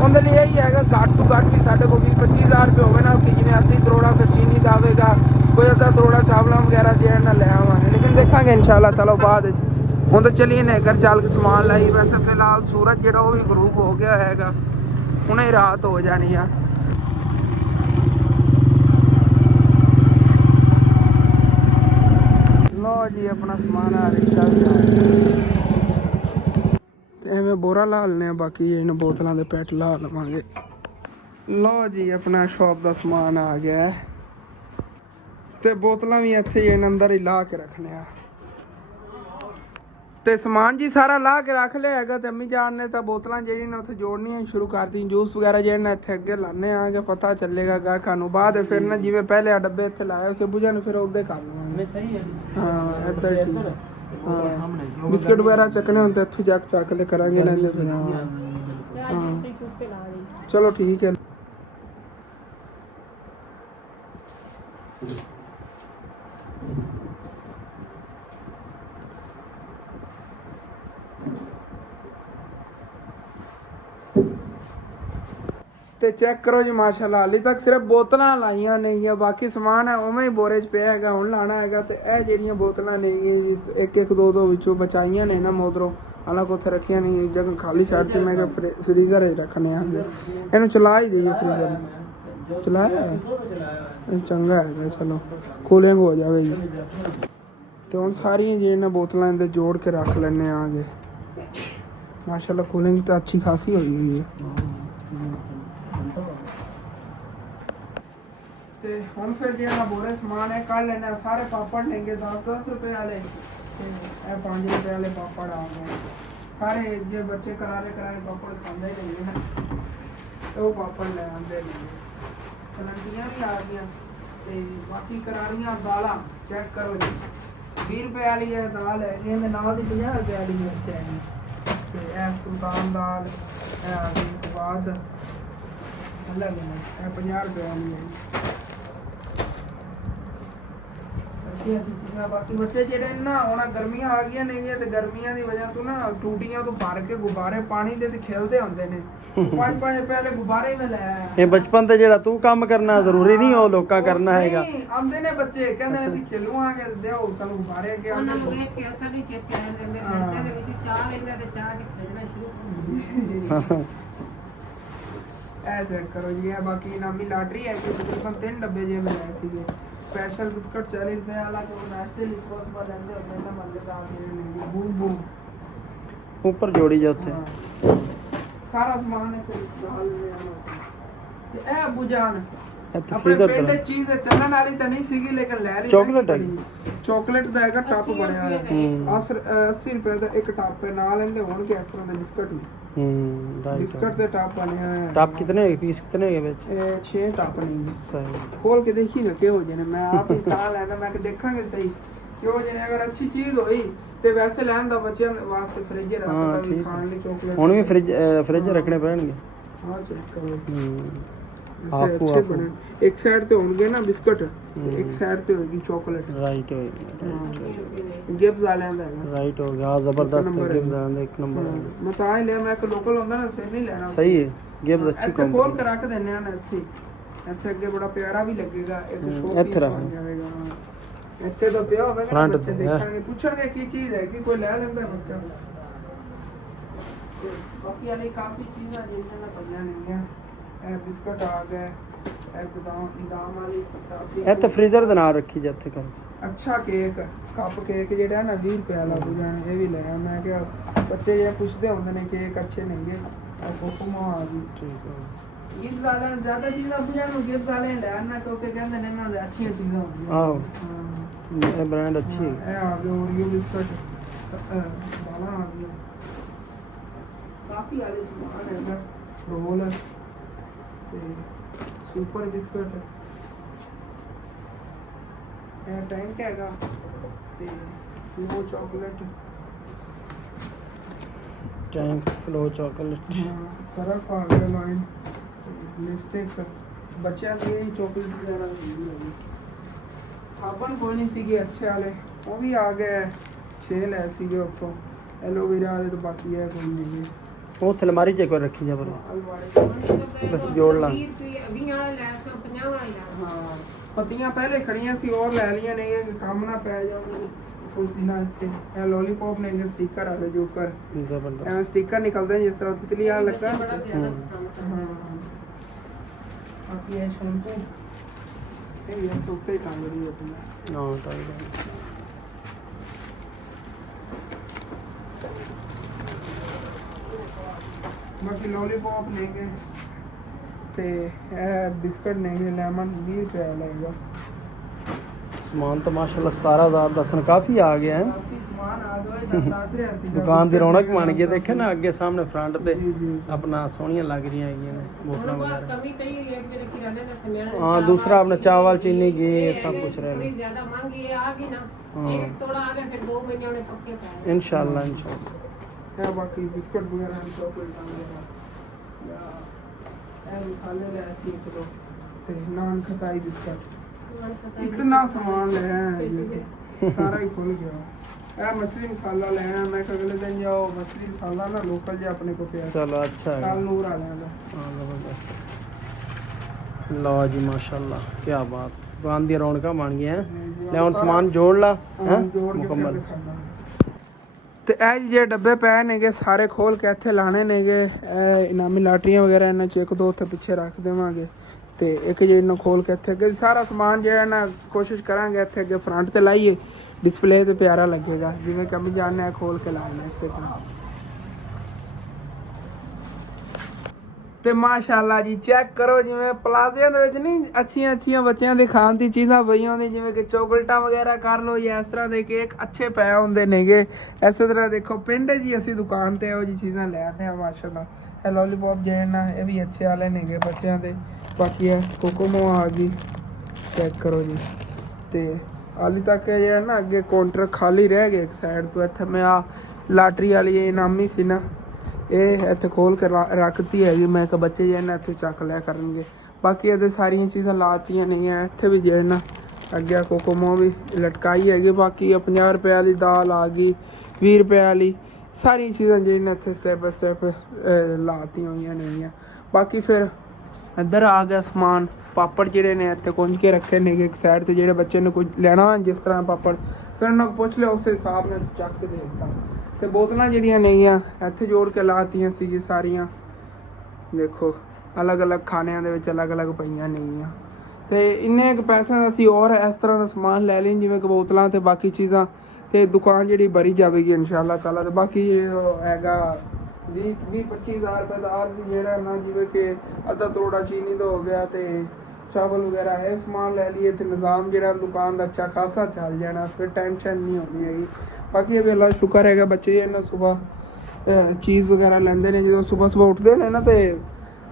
ਉਹਦੇ ਲਈ ਇਹੀ ਹੈਗਾ ਘੱਟ ਤੋਂ ਘੱਟ ਵੀ ਸਾਡੇ ਕੋਲ 20-25000 ਰੁਪਏ ਹੋਵੇ ਨਾ, ਕਿ ਜਿਵੇਂ ਅੱਧੀ ਕਰੋੜਾ ਫਿਰ ਚੀਨੀ ਦਾ ਆਵੇਗਾ, ਕੋਈ ਅੱਧਾ ਕਰੋੜਾ ਚਾਵਲਾਂ ਵਗੈਰਾ ਜਿਹੜਾ ਨਾ ਲੈ ਆਵਾਂਗੇ, ਲੇਕਿਨ ਦੇਖਾਂਗੇ ਇਨਸ਼ਾਅੱਲਾ ਤਾਲਾ ਬਾਅਦ ਵਿੱਚ। ਹੁਣ ਤਾਂ ਚੱਲੀਏ ਨੇ ਘਰ ਚੱਲ ਕੇ ਸਮਾਨ ਲਾਈ। ਵੈਸੇ ਫਿਲਹਾਲ ਸੂਰਜ ਜਿਹੜਾ ਉਹ ਵੀ ਗਰੂਬ ਹੋ ਗਿਆ ਹੈਗਾ, ਹੁਣੇ ਰਾਤ ਹੋ ਜਾਣੀ ਆ। ਲੋ ਜੀ ਆਪਣਾ ਸਮਾਨ ਆ ਰਿਕਸ਼ਾ ਵੀ ਐਵੇਂ ਲਾ ਲੈਣੇ ਆ, ਬਾਕੀ ਇਹਨਾਂ ਬੋਤਲਾਂ ਦੇ ਪੈਟ ਲਾ ਲਵਾਂਗੇ। ਲਓ ਜੀ ਆਪਣਾ ਸ਼ੌਪ ਦਾ ਸਮਾਨ ਆ ਗਿਆ ਹੈ। ਤੇ ਬੋਤਲਾਂ ਵੀ ਇੱਥੇ ਹੀ ਅੰਦਰ ਹੀ ਲਾ ਕੇ ਰੱਖਣੇ ਆ। ਤੇ ਸਮਾਨ ਜੀ ਸਾਰਾ ਲਾ ਕੇ ਰੱਖ ਲਿਆ ਹੈਗਾ। ਤੇ ਅੰਮੀ ਜਾਨ ਨੇ ਤਾਂ ਬੋਤਲਾਂ ਜਿਹੜੀਆਂ ਨੇ ਉੱਥੇ ਜੋੜਨੀਆਂ ਸ਼ੁਰੂ ਕਰਤੀ। ਜੂਸ ਵਗੈਰਾ ਜਿਹੜੇ ਨੇ ਇੱਥੇ ਅੱਗੇ ਲਾਣੇ ਆ ਕਿ ਪਤਾ ਚੱਲੇਗਾ ਗਾਹਕਾਂ ਨੂੰ। ਬਾਅਦ ਫਿਰ ਨਾ ਜਿਵੇਂ ਪਹਿਲੇ ਆ ਡੱਬੇ ਇੱਥੇ ਲਾਏ ਉਸੇ ਬੁਝਾ ਨੂੰ ਫਿਰ ਉਹਦੇ ਕਰ ਲਵਾਂਗੇ। ਸਹੀ ਹੈ। ਹਾਂ ਇੱਧਰ ਠੀਕ ਹਾਂ। ਬਿਸਕਟ ਵਗੈਰਾ ਚੱਕਣੇ ਹੁੰਦੇ ਇੱਥੋਂ ਜਾ ਕੇ ਚੱਕ ਲੈ ਕਰਾਂਗੇ ਨਾ। ਹਾਂ ਚਲੋ ਠੀਕ ਹੈ। ਤੇ ਚੈੱਕ ਕਰੋ ਜੀ ਮਾਸ਼ਾਅੱਲਾ, ਹਾਲੇ ਤੱਕ ਸਿਰਫ ਬੋਤਲਾਂ ਲਾਈਆਂ ਨਹੀਂ, ਬਾਕੀ ਸਮਾਨ ਹੈ ਉਵੇਂ ਹੀ ਬੋਰੇ 'ਚ ਪਿਆ ਹੈਗਾ, ਹੁਣ ਲਾਣਾ ਹੈਗਾ। ਤੇ ਇਹ ਜਿਹੜੀਆਂ ਬੋਤਲਾਂ ਨੇ ਜੀ ਇੱਕ ਇੱਕ ਦੋ ਦੋ ਵਿੱਚੋਂ ਬਚਾਈਆਂ ਨੇ ਨਾ ਮੋਦਰੋਂ, ਹਾਲਾਂਕਿ ਉੱਥੇ ਰੱਖੀਆਂ ਨਹੀਂ, ਜਗ੍ਹਾ ਖਾਲੀ ਛੱਡ ਤੇ ਮੈਂ ਕਿਹਾ ਫਰੀਜ਼ਰ 'ਚ ਰੱਖਣੇ ਆ। ਇਹਨੂੰ ਚਲਾ ਹੀ ਦਈਏ ਫਰੀਜ਼ਰ ਨੂੰ। ਚਲਾਇਆ ਇਹ ਚੰਗਾ ਹੈਗਾ, ਚਲੋ ਕੂਲਿੰਗ ਹੋ ਜਾਵੇ ਜੀ। ਤੇ ਹੁਣ ਸਾਰੀਆਂ ਜਿਹੜੀਆਂ ਬੋਤਲਾਂ ਇਹਦੇ ਜੋੜ ਕੇ ਰੱਖ ਲੈਣੇ ਆ ਆਗੇ। ਮਾਸ਼ਾਅੱਲਾ ਕੂਲਿੰਗ ਤਾਂ ਅੱਛੀ ਖਾਸੀ ਹੋਈ ਹੋਈ ਹੈ। ਤੇ ਹੁਣ ਫਿਰ ਜਿਹੜਾ ਬੋਰੇ ਸਮਾਨ ਹੈ ਕੱਢ ਲੈਣਾ। ਸਾਰੇ ਪਾਪੜ ਲੈਂਗੇ 10-10 ਰੁਪਏ ਵਾਲੇ ਤੇ ਇਹ 5 ਰੁਪਏ ਵਾਲੇ ਪਾਪੜ ਆ ਗਏ। ਸਾਰੇ ਜੇ ਬੱਚੇ ਕਰਾਰੇ ਪਾਪੜ ਖਾਂਦੇ ਨਹੀਂ ਨਾ, ਤੇ ਉਹ ਪਾਪੜ ਲੈ ਆਉਂਦੇ ਨੇ। ਸਲੰਡੀਆਂ ਵੀ ਆ ਗਈਆਂ ਤੇ ਬਾਕੀ ਕਰਾਰੀਆਂ ਦਾਲਾਂ ਚੈੱਕ ਕਰੋ ਜੀ। 20 ਰੁਪਏ ਵਾਲੀ ਇਹ ਦਾਲ ਹੈ, ਇਹਦੇ ਨਾਲ ਦੀ 50 ਰੁਪਏ ਵਾਲੀ ਮਿਰਚ ਹੈ। ਤੇ ਇਹ ਸੁਲਤਾਨ ਦਾਲ ਇਹ ਆ ਗਈ ਸਵਾਦ ਅਲੱਗ ਹੈ, ਇਹ 50 ਰੁਪਏ ਵਾਲੀ ਹੈ। ਬਾਕੀ ਬੱਚੇ ਜਿਹੜੇ ਨਾ ਹੁਣ ਗਰਮੀਆਂ ਆ ਗਈਆਂ ਨੇ ਤੇ ਗਰਮੀਆਂ ਦੀ ਵਜ੍ਹਾ ਤੋਂ ਨਾ ਟੂਟੀਆਂ ਤੋਂ ਭਰ ਕੇ ਗੁਬਾਰੇ ਪਾਣੀ ਦੇ ਤੇ ਖੇਲਦੇ ਹੁੰਦੇ ਨੇ। 5 ਪਹਿਲੇ ਗੁਬਾਰੇ ਮੈਂ ਲੈ ਆਇਆ। ਇਹ ਬਚਪਨ ਤੇ ਜਿਹੜਾ ਤੂੰ ਕੰਮ ਕਰਨਾ ਜ਼ਰੂਰੀ ਨਹੀਂ ਉਹ ਲੋਕਾਂ ਕਰਨਾ ਹੈਗਾ। ਆਉਂਦੇ ਨੇ ਬੱਚੇ ਕਹਿੰਦੇ ਅਸੀਂ ਖੇਲੂਆਂਗੇ, ਦਿਓ ਸਾਨੂੰ ਗੁਬਾਰੇ ਅੱਗੇ ਉਹਨਾਂ ਨੂੰ ਵੇਖ ਕੇ ਅਸਾਂ ਨਹੀਂ ਚੇਤੇ ਆ ਜਾਂਦੇ ਲੜਕੇ ਦੇ ਵਿੱਚ ਚਾਹ ਲੈਂਦੇ ਤੇ ਚਾਹ ਕੇ ਖੇਡਣਾ ਸ਼ੁਰੂ ਕਰ ਦਿੰਦੇ। ਇਹ ਚੈੱਕ ਕਰੋ ਜੀ। ਇਹ ਬਾਕੀ ਨਾਮੀ ਲਾਟਰੀ ਹੈ ਕਿ ਤਕਰੀਬਨ 3 ਡੱਬੇ ਜੇ ਮੈਂ ਲਏ ਸੀਗੇ। स्पेशल बिस्कुट 40 रुपए वाला तो नाश्ते लिखो सुबह लेंदे होते ना मजेदार लेंगे बूम बूम ऊपर जोड़ी जाते सारा सामान है फिर दाल में आना ते ए अबू जान अपने पिंड चीज चलन वाली तो नहीं सीगी लेकिन ले रही चॉकलेट है। चॉकलेट ਦਾ ਹੈਗਾ ਟੱਪ ਬਣਿਆ ਹੋਇਆ 80 ਰੁਪਏ ਦਾ ਇੱਕ ਟੱਪ ਹੈ। ਨਾਲ ਲੈਂਦੇ ਹੋਣਗੇ ਇਸ ਤਰ੍ਹਾਂ ਦੇ ਬਿਸਕਟ ਵੀ। बिस्कुट ਦੇ ਟੱਪ ਬਣਿਆ ਹੋਇਆ। ਟੱਪ ਕਿਤਨੇ ਹੈ ਪੀਸ ਕਿਤਨੇ ਹੈ ਵਿੱਚ? ਇਹ 6 ਟੱਪ ਨਹੀਂ ਜੀ। ਸਹੀ ਖੋਲ ਕੇ ਦੇਖੀਗਾ ਕਿਹੋ ਜਿਹੇ ਨੇ। ਮੈਂ ਆਪ ਹੀ ਤਾਂ ਲੈਣਾ, ਮੈਂ ਕਿ ਦੇਖਾਂਗੇ ਸਹੀ ਕਿਹੋ ਜਿਹੇ ਨੇ। ਅਗਰ ਅੱਛੀ ਚੀਜ਼ ਹੋਈ ਤੇ ਵੈਸੇ ਲੈਣ ਦਾ ਬੱਚਿਆਂ ਵਾਸਤੇ ਫ੍ਰਿਜ ਰੱਖਦਾ ਵੀ ਖਾਣ ਲਈ ਚਾਕਲੇਟ। ਹੁਣ ਵੀ ਫ੍ਰਿਜ ਰੱਖਣੇ ਪੈਣਗੇ। ਹਾਂ ਚੈੱਕ ਕਰੋ ਆਪੂ ਅੱਛੇ ਬਣੇ। ਇੱਕ ਸਾਈਡ ਤੇ ਹੋਣਗੇ ਨਾ ਬਿਸਕਟ ਤੇ ਇੱਕ ਸਾਈਡ ਤੇ ਹੋਏਗੀ ਚਾਕਲੇਟ। ਰਾਈਟ ਹੋਏਗਾ। ਗਿਬਸ ਵਾਲਿਆਂ ਦਾ ਹੈਗਾ। ਰਾਈਟ ਹੋ ਗਿਆ ਜ਼ਬਰਦਸਤ ਗਿਬਸ ਦਾ ਇੱਕ ਨੰਬਰ। ਮੈਂ ਤਾਂ ਹੀ ਲਿਆ, ਮੈਂ ਇੱਕ ਲੋਕਲ ਹੁੰਦਾ ਨਾ ਫਿਰ ਨਹੀਂ ਲੈਣਾ। ਸਹੀ ਹੈ ਗਿਬਸ ਅੱਛੀ ਕੰਪਨੀ। ਖੋਲ ਕੇ ਰੱਖ ਦਿੰਨੇ ਆ ਨਾ ਇੱਥੇ। ਇੱਥੇ ਅੱਗੇ ਬੜਾ ਪਿਆਰਾ ਵੀ ਲੱਗੇਗਾ। ਇੱਕ ਸ਼ੋਅ ਪੀਸ ਬਣ ਜਾਵੇਗਾ। ਇੱਥੇ ਤਾਂ ਪਿਆ ਹੋਵੇਗਾ, ਬੱਚੇ ਦੇਖਾਂਗੇ ਪੁੱਛਣਗੇ ਕੀ ਚੀਜ਼ ਹੈ ਕਿ ਕੋਈ ਲੈ ਲੈਂਦਾ ਬੱਚਾ। ਬਾਕੀ ਵਾਲੀ ਕਾਫੀ ਚੀਜ਼ਾਂ ਜਿਹੜੀਆਂ ਮੈਂ ਪਈਆਂ ਨੇਗੀਆਂ। ਇਹ ਬਿਸਕਟ ਆ ਗਏ, ਇਹ ਬਦਾਮ ਵਾਲੀ ਕਾਫੀ। ਇਹ ਤਾਂ ਫ੍ਰੀਜ਼ਰ ਦੇ ਨਾਲ ਰੱਖੀ ਜਾਂਦੇ ਕਰ। ਅੱਛਾ ਕੇਕ ਕੱਪ ਕੇਕ ਜਿਹੜਾ ਨਾ 20 ਰੁਪਏ ਵਾਲਾ ਬੁਝਾਣ ਇਹ ਵੀ ਲਿਆ। ਮੈਂ ਕਿਹਾ ਬੱਚੇ ਜਿਹੜੇ ਪੁੱਛਦੇ ਹੁੰਦੇ ਨੇ ਕੇਕ ਅੱਛੇ ਨੇਗੇ। ਇਹ ਕੋਕੋਮਾ ਆ ਗਈ। ਠੀਕ ਹੈ। ਇਹ ਜ਼ਿਆਦਾ ਚੀਜ਼ਾਂ ਬੁਝਾਣ ਨੂੰ ਗਿਫਟ ਵਾਲੇ ਲੈਣ ਨਾ ਕਿਉਂਕਿ ਕਹਿੰਦੇ ਨੇ ਇਹਨਾਂ ਦੇ ਅੱਛੀਆਂ ਚੀਜ਼ਾਂ ਹੁੰਦੀਆਂ। ਆਹੋ ਇਹ ਬ੍ਰਾਂਡ ਅੱਛੀ ਹੈ। ਇਹ ਆ ਗਿਆ ਓਰੀਓ ਬਿਸਕਟ ਬਾਲਾ ਆ ਗਿਆ। ਕਾਫੀ ਆਲੇ ਸਮਾਨ ਹੈਗਾ। ਰੋਲ ਤੇ ਸੁਪਰ ਬਿਸਕਟ। ਇਹ ਟੈਂਕ ਹੈਗਾ ਤੇ flow chocolate. Tank flow chocolate. Surf ਆ ਗਿਆ ਲਾਈਨ ਲਿਪਸਟਿਕ। ਬੱਚਿਆਂ ਦੀ ਚਾਕਲੇਟ ਵਗੈਰਾ ਹੁੰਦੀ ਹੈ। ਸਾਬਣ ਕੋਈ ਨਹੀਂ ਸੀਗੇ ਅੱਛੇ ਵਾਲੇ, ਉਹ ਵੀ ਆ ਗਏ। 6 ਲੈ ਸੀਗੇ ਉੱਥੋਂ ਐਲੋਵੇਰਾ ਵਾਲੇ। ਤਾਂ ਬਾਕੀ ਹੈ ਕੋਈ ਨਹੀਂ। ਉਹ ਥਲਮਾਰੀ ਚ ਕੋਈ ਰੱਖੀ ਜਾ ਪਰ ਬਸ ਜੋੜ ਲਾਂ। 20 ਵਾਲਾ ਲੈ ਕੇ 50 ਵਾਲਾ ਲੈ। ਹਾਂ ਪੱਤੀਆਂ ਪਹਿਲੇ ਖੜੀਆਂ ਸੀ ਔਰ ਲੈ ਲਈਆਂ ਨੇ ਕਿ ਕੰਮ ਨਾ ਪੈ ਜਾਵੇ ਕੁਝ ਦਿਨਾਂ ਤੇ। ਇਹ ਲੋਲੀਪੌਪ ਨੇ ਸਟicker ਆ ਗਏ ਜੋਕਰ। ਜ਼ਬਰਦਸਤ ਸਟicker ਨਿਕਲਦੇ ਨੇ ਜਿਸ ਤਰ੍ਹਾਂ ਤਿਤਲੀ ਆ ਲੱਗਾ। ਬੜਾ ਜ਼ਿਆਦਾ ਪਸੰਦ ਹਾਂ ਬਾਕੀ ਇਹ ਸ਼ੈਂਪੂ ਇਹ ਟੋਪੇ ਟੰਗ ਰਹੀ ਹੈ ਆਪਣੀ। ਨਾ ਟਾਈਮ ਬਾਕੀ ਲੋਲੀਪੌਪ ਨੇਗੇ ਤੇ ਇਹ ਬਿਸਕਟ ਨੇਗੇ ਲੈਮਨ 20 ਰੁਪਏ ਲੱਗੇਗਾ। ਸਮਾਨ ਤਾਂ ਮਾਸ਼ਾਅੱਲਾ 17000 ਦੱਸਣ ਕਾਫੀ ਆ ਗਿਆ ਹੈ। ਕਾਫੀ ਸਮਾਨ ਆ ਗਿਆ ਦੱਸ ਰਿਹਾ ਸੀ ਦੁਕਾਨ ਦੀ ਰੌਣਕ ਬਣ ਗਈ। ਦੇਖੇ ਨਾ ਅੱਗੇ ਸਾਹਮਣੇ ਫਰੰਟ ਤੇ ਜੀ ਜੀ ਆਪਣਾ ਸੋਹਣੀਆਂ ਲੱਗ ਰਹੀਆਂ ਹੈਗੀਆਂ ਨੇ ਬੋਤਲਾਂ बस ਵਗੈਰਾ। कमी कई रेट के किराने का सामान हाँ दूसरा अपना चावल चीनी घी ये सब कुछ थोड़ी रहेगा ज्यादा महंगी है आ गई ना। हाँ। एक थोड़ा आ गया फिर 2 महीने में पक्के पाए। इंशाल्लाह इंशाल्लाह। है बाकी बिस्कट वगैरह चॉकलेट वगैरह या ਇਹ ਮਸਾਲੇ ਲੈ ਸੀ ਇੱਕ ਦੋ ਤੇ ਨਾਨ ਖਟਾਈ ਬਿਸਕਟ इतना सामान ले आए हैं ये सारा ही खुल गया। मछली मसाला ले आया मैं अगले दिन जाओ मछली मसाला ना लोकल जो अपने को पे चलो अच्छा है। कल नूर आ जाएगा। हाँ जबरदस्त। लो जी माशाल्लाह क्या बात दुकान दी रौनक बन गई है। ले हुन समान जोड़ ला हैं मुकम्मल। ਤੇ ਇਹ ਜਿਹੜੇ ਡੱਬੇ ਪਏ ਨੇਗੇ ਸਾਰੇ ਖੋਲ ਕੇ ਇੱਥੇ ਲਾਣੇ ਨੇਗੇ। ਇਹ ਇਨਾਮੀ ਲਾਟਰੀਆਂ ਵਗੈਰਾ ਇਹਨਾਂ ਚ ਇੱਕ ਦੋ ਉੱਥੇ ਪਿੱਛੇ ਰੱਖ ਦੇਵਾਂਗੇ ਤੇ ਇੱਕ ਜਿਹੜੇ ਨੂੰ ਖੋਲ ਕੇ ਇੱਥੇ ਅੱਗੇ ਸਾਰਾ ਸਮਾਨ ਜਿਹੜਾ ਨਾ ਕੋਸ਼ਿਸ਼ ਕਰਾਂਗੇ ਇੱਥੇ ਅੱਗੇ ਫਰੰਟ ਤੇ ਲਾਈਏ ਡਿਸਪਲੇ ਤੇ ਪਿਆਰਾ ਲੱਗੇਗਾ ਜਿਵੇਂ ਕਿ ਅਸੀਂ ਜਾਣਦੇ ਹਾਂ ਖੋਲ ਕੇ ਲਾਉਣਾ ਇਸੇ ਤਰ੍ਹਾਂ। ਤੇ ਮਾਸ਼ਾਅੱਲਾ ਜੀ ਚੈੱਕ ਕਰੋ ਜਿਵੇਂ ਪਲਾਜ਼ਿਆਂ ਦੇ ਵਿੱਚ ਨਹੀਂ ਅੱਛੀਆਂ ਬੱਚਿਆਂ ਦੇ ਖਾਣ ਦੀ ਚੀਜ਼ਾਂ ਪਈਆਂ ਹੁੰਦੀਆਂ ਜਿਵੇਂ ਕਿ ਚੋਕਲੇਟਾਂ ਵਗੈਰਾ ਕਰ ਲਓ ਜਾਂ ਇਸ ਤਰ੍ਹਾਂ ਦੇ ਕੇਕ ਅੱਛੇ ਪਏ ਹੁੰਦੇ ਨੇਗੇ। ਇਸੇ ਤਰ੍ਹਾਂ ਦੇਖੋ ਪਿੰਡ ਜੀ ਅਸੀਂ ਦੁਕਾਨ ਤੇ ਇਹੋ ਜਿਹੀ ਚੀਜ਼ਾਂ ਲੈ ਆਉਂਦੇ ਹਾਂ ਮਾਸ਼ਾਅੱਲਾ। ਇਹ ਲੋਲੀਪੌਪ ਜਿਹੜੇ ਨਾ ਇਹ ਵੀ ਅੱਛੇ ਵਾਲੇ ਨੇਗੇ ਬੱਚਿਆਂ ਦੇ। ਬਾਕੀ ਇਹ ਕੋਕੋਮੋ ਆ ਗਈ ਚੈੱਕ ਕਰੋ ਜੀ। ਤੇ ਹਾਲੀ ਤੱਕ ਇਹ ਜਿਹੜਾ ਨਾ ਅੱਗੇ ਕਾਊਂਟਰ ਖਾਲੀ ਰਹਿ ਗਏ ਇੱਕ ਸਾਈਡ ਤੋਂ। ਇੱਥੇ ਮੈਂ ਆ ਲਾਟਰੀ ਵਾਲੀ ਇਹ ਇਨਾਮੀ ਸੀ ਨਾ ਇਹ ਇੱਥੇ ਖੋਲ ਕੇ ਰੱਖਤੀ ਹੈਗੀ ਮੈਂ ਕਿ ਬੱਚੇ ਜਿਹੜੇ ਨਾ ਇੱਥੇ ਚੱਕ ਲਿਆ ਕਰਨਗੇ। ਬਾਕੀ ਇਹਦੇ ਸਾਰੀਆਂ ਚੀਜ਼ਾਂ ਲਾਤੀਆਂ ਨਹੀਂ ਹੈ ਇੱਥੇ ਵੀ ਜਿਹੜੇ ਨਾ ਅੱਗੇ ਕੋਕੋਮੋ ਵੀ ਲਟਕਾਈ ਹੈਗੀ। ਬਾਕੀ 50 ਰੁਪਏ ਵਾਲੀ ਦਾਲ ਆ ਗਈ 20 ਰੁਪਏ ਵਾਲੀ ਸਾਰੀਆਂ ਚੀਜ਼ਾਂ ਜਿਹੜੀਆਂ ਇੱਥੇ ਸਟੈਪ ਬਾਈ ਸਟੈਪ ਲਾਤੀਆਂ ਹੋਈਆਂ ਨੇਗੀਆਂ। ਬਾਕੀ ਫਿਰ ਇੱਧਰ ਆ ਗਿਆ ਸਮਾਨ ਪਾਪੜ ਜਿਹੜੇ ਨੇ ਇੱਥੇ ਕੁੰਝ ਕੇ ਰੱਖੇ ਨੇਗੇ ਇੱਕ ਸਾਈਡ ਤੇ ਜਿਹੜੇ ਬੱਚੇ ਨੂੰ ਕੁਝ ਲੈਣਾ ਜਿਸ ਤਰ੍ਹਾਂ ਪਾਪੜ ਫਿਰ ਉਹਨਾਂ ਨੂੰ ਪੁੱਛ ਲਿਆ ਉਸ ਹਿਸਾਬ ਨਾਲ ਚੱਕ ਕੇ ਦੇ ਦਿੱਤਾ। ਤੇ ਬੋਤਲਾਂ ਜਿਹੜੀਆਂ ਨੇਗੀਆਂ ਇੱਥੇ ਜੋੜ ਕੇ ਲਾਤੀਆਂ ਸੀ ਜੀ ਸਾਰੀਆਂ ਦੇਖੋ ਅਲੱਗ-ਅਲੱਗ ਖਾਣਿਆਂ ਦੇ ਵਿੱਚ ਅਲੱਗ-ਅਲੱਗ ਪਈਆਂ ਨੇਗੀਆਂ। ਤੇ ਇੰਨੇ ਕੁ ਪੈਸਿਆਂ ਅਸੀਂ ਹੋਰ ਇਸ ਤਰ੍ਹਾਂ ਦਾ ਸਮਾਨ ਲੈ ਲਈ ਜਿਵੇਂ ਕਿ ਬੋਤਲਾਂ ਤੇ ਬਾਕੀ ਚੀਜ਼ਾਂ ਤੇ ਦੁਕਾਨ ਜਿਹੜੀ ਭਰੀ ਜਾਵੇਗੀ ਇਨਸ਼ਾਅੱਲਾ ਤਾਲਾ। ਤੇ ਬਾਕੀ ਹੈਗਾ 20-25 ਹਜ਼ਾਰ ਰੁਪਏ ਦਾ ਆਰਜ਼ੀ ਜਿਹੜਾ ਨਾ ਜਿਵੇਂ ਕਿ ਅੱਧਾ ਤੋੜਾ ਚੀਨੀ ਦਾ ਹੋ ਗਿਆ ਤੇ ਚਾਵਲ ਵਗੈਰਾ ਇਹ ਸਮਾਨ ਲੈ ਲਈਏ ਤੇ ਨਿਜ਼ਾਮ ਜਿਹੜਾ ਦੁਕਾਨ ਦਾ ਅੱਛਾ ਖਾਸਾ ਚੱਲ ਜਾਣਾ ਫਿਰ ਟੈਨਸ਼ਨ ਨਹੀਂ ਹੁੰਦੀ ਹੈਗੀ। ਬਾਕੀ ਇਹ ਵੀ ਅੱਲਾ ਸ਼ੁਕਰ ਹੈਗਾ ਬੱਚੇ ਇਹਨਾਂ ਸਵੇਰ ਚੀਜ਼ ਵਗੈਰਾ ਲੈਂਦੇ ਨੇ ਜਦੋਂ ਸਵੇਰ ਉੱਠਦੇ ਨੇ ਨਾ ਤੇ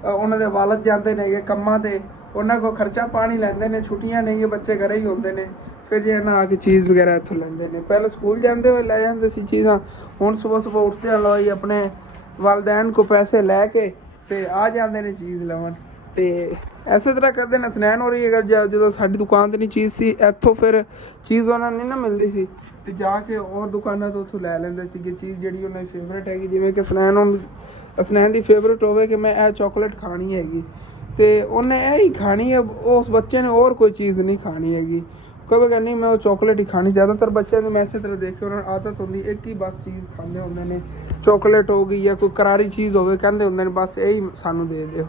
ਉਹਨਾਂ ਦੇ ਵਾਲਦ ਜਾਂਦੇ ਨੇਗੇ ਕੰਮਾਂ ਤੇ ਉਹਨਾਂ ਕੋਲ ਖਰਚਾ ਪਾਣੀ ਲੈਂਦੇ ਨੇ ਛੁੱਟੀਆਂ ਨੇਗੇ ਬੱਚੇ ਘਰੇ ਹੀ ਹੁੰਦੇ ਨੇ ਫਿਰ ਜੇ ਨਾ ਆ ਕੇ ਚੀਜ਼ ਵਗੈਰਾ ਇੱਥੋਂ ਲੈਂਦੇ ਨੇ। ਪਹਿਲਾਂ ਸਕੂਲ ਜਾਂਦੇ ਹੋਏ ਲੈ ਜਾਂਦੇ ਸੀ ਚੀਜ਼ਾਂ ਹੁਣ ਸਵੇਰ ਉੱਠਦੇ ਆ ਲੋਈ ਆਪਣੇ ਵਾਲਦੈਨ ਕੋ ਪੈਸੇ ਲੈ ਕੇ ਤੇ ਆ ਜਾਂਦੇ ਨੇ ਚੀਜ਼ ਲੈਣ। ਤੇ ਐਸੇ ਤਰ੍ਹਾਂ ਕਰਦੇ ਨੇ ਹਸਨੈਨ ਹੋ ਰਹੀ ਅਗਰ ਜਦੋਂ ਸਾਡੀ ਦੁਕਾਨ ਤੇ ਨਹੀਂ ਚੀਜ਼ ਸੀ ਇੱਥੋਂ ਫਿਰ ਚੀਜ਼ ਉਹਨਾਂ ਨੂੰ ਨਹੀਂ ਨਾ ਮਿਲਦੀ ਸੀ ਤੇ ਜਾ ਕੇ ਹੋਰ ਦੁਕਾਨਾਂ ਤੋਂ ਉੱਥੋਂ ਲੈ ਲੈਂਦੇ ਸੀਗੇ ਚੀਜ਼ ਜਿਹੜੀ ਉਹਨਾਂ ਦੀ ਫੇਵਰੇਟ ਹੈਗੀ ਜਿਵੇਂ ਕਿ ਹਸਨੈਨ ਦੀ ਫੇਵਰੇਟ ਹੋਵੇ ਕਿ ਮੈਂ ਇਹ ਚਾਕਲੇਟ ਖਾਣੀ ਹੈਗੀ ਤੇ ਉਹਨੇ ਇਹ ਹੀ ਖਾਣੀ ਹੈ ਉਸ ਬੱਚੇ ਨੇ ਹੋਰ ਕੋਈ ਚੀਜ਼ ਨਹੀਂ ਖਾਣੀ ਹੈਗੀ ਕਹੇਗਾ ਨਹੀਂ ਮੈਂ ਉਹ ਚਾਕਲੇਟ ਹੀ ਖਾਣੀ। ਜ਼ਿਆਦਾਤਰ ਬੱਚਿਆਂ ਨੂੰ ਮੈਂ ਇਸੇ ਤਰ੍ਹਾਂ ਦੇਖਿਆ ਉਹਨਾਂ ਨੂੰ ਆਦਤ ਹੁੰਦੀ ਇੱਕ ਹੀ ਬਸ ਚੀਜ਼ ਖਾਂਦੇ ਹੁੰਦੇ ਨੇ ਚਾਕਲੇਟ ਹੋ ਗਈ ਜਾਂ ਕੋਈ ਕਰਾਰੀ ਚੀਜ਼ ਹੋਵੇ ਕਹਿੰਦੇ ਹੁੰਦੇ ਨੇ ਬਸ ਇਹ ਹੀ ਸਾਨੂੰ ਦੇ ਦਿਓ।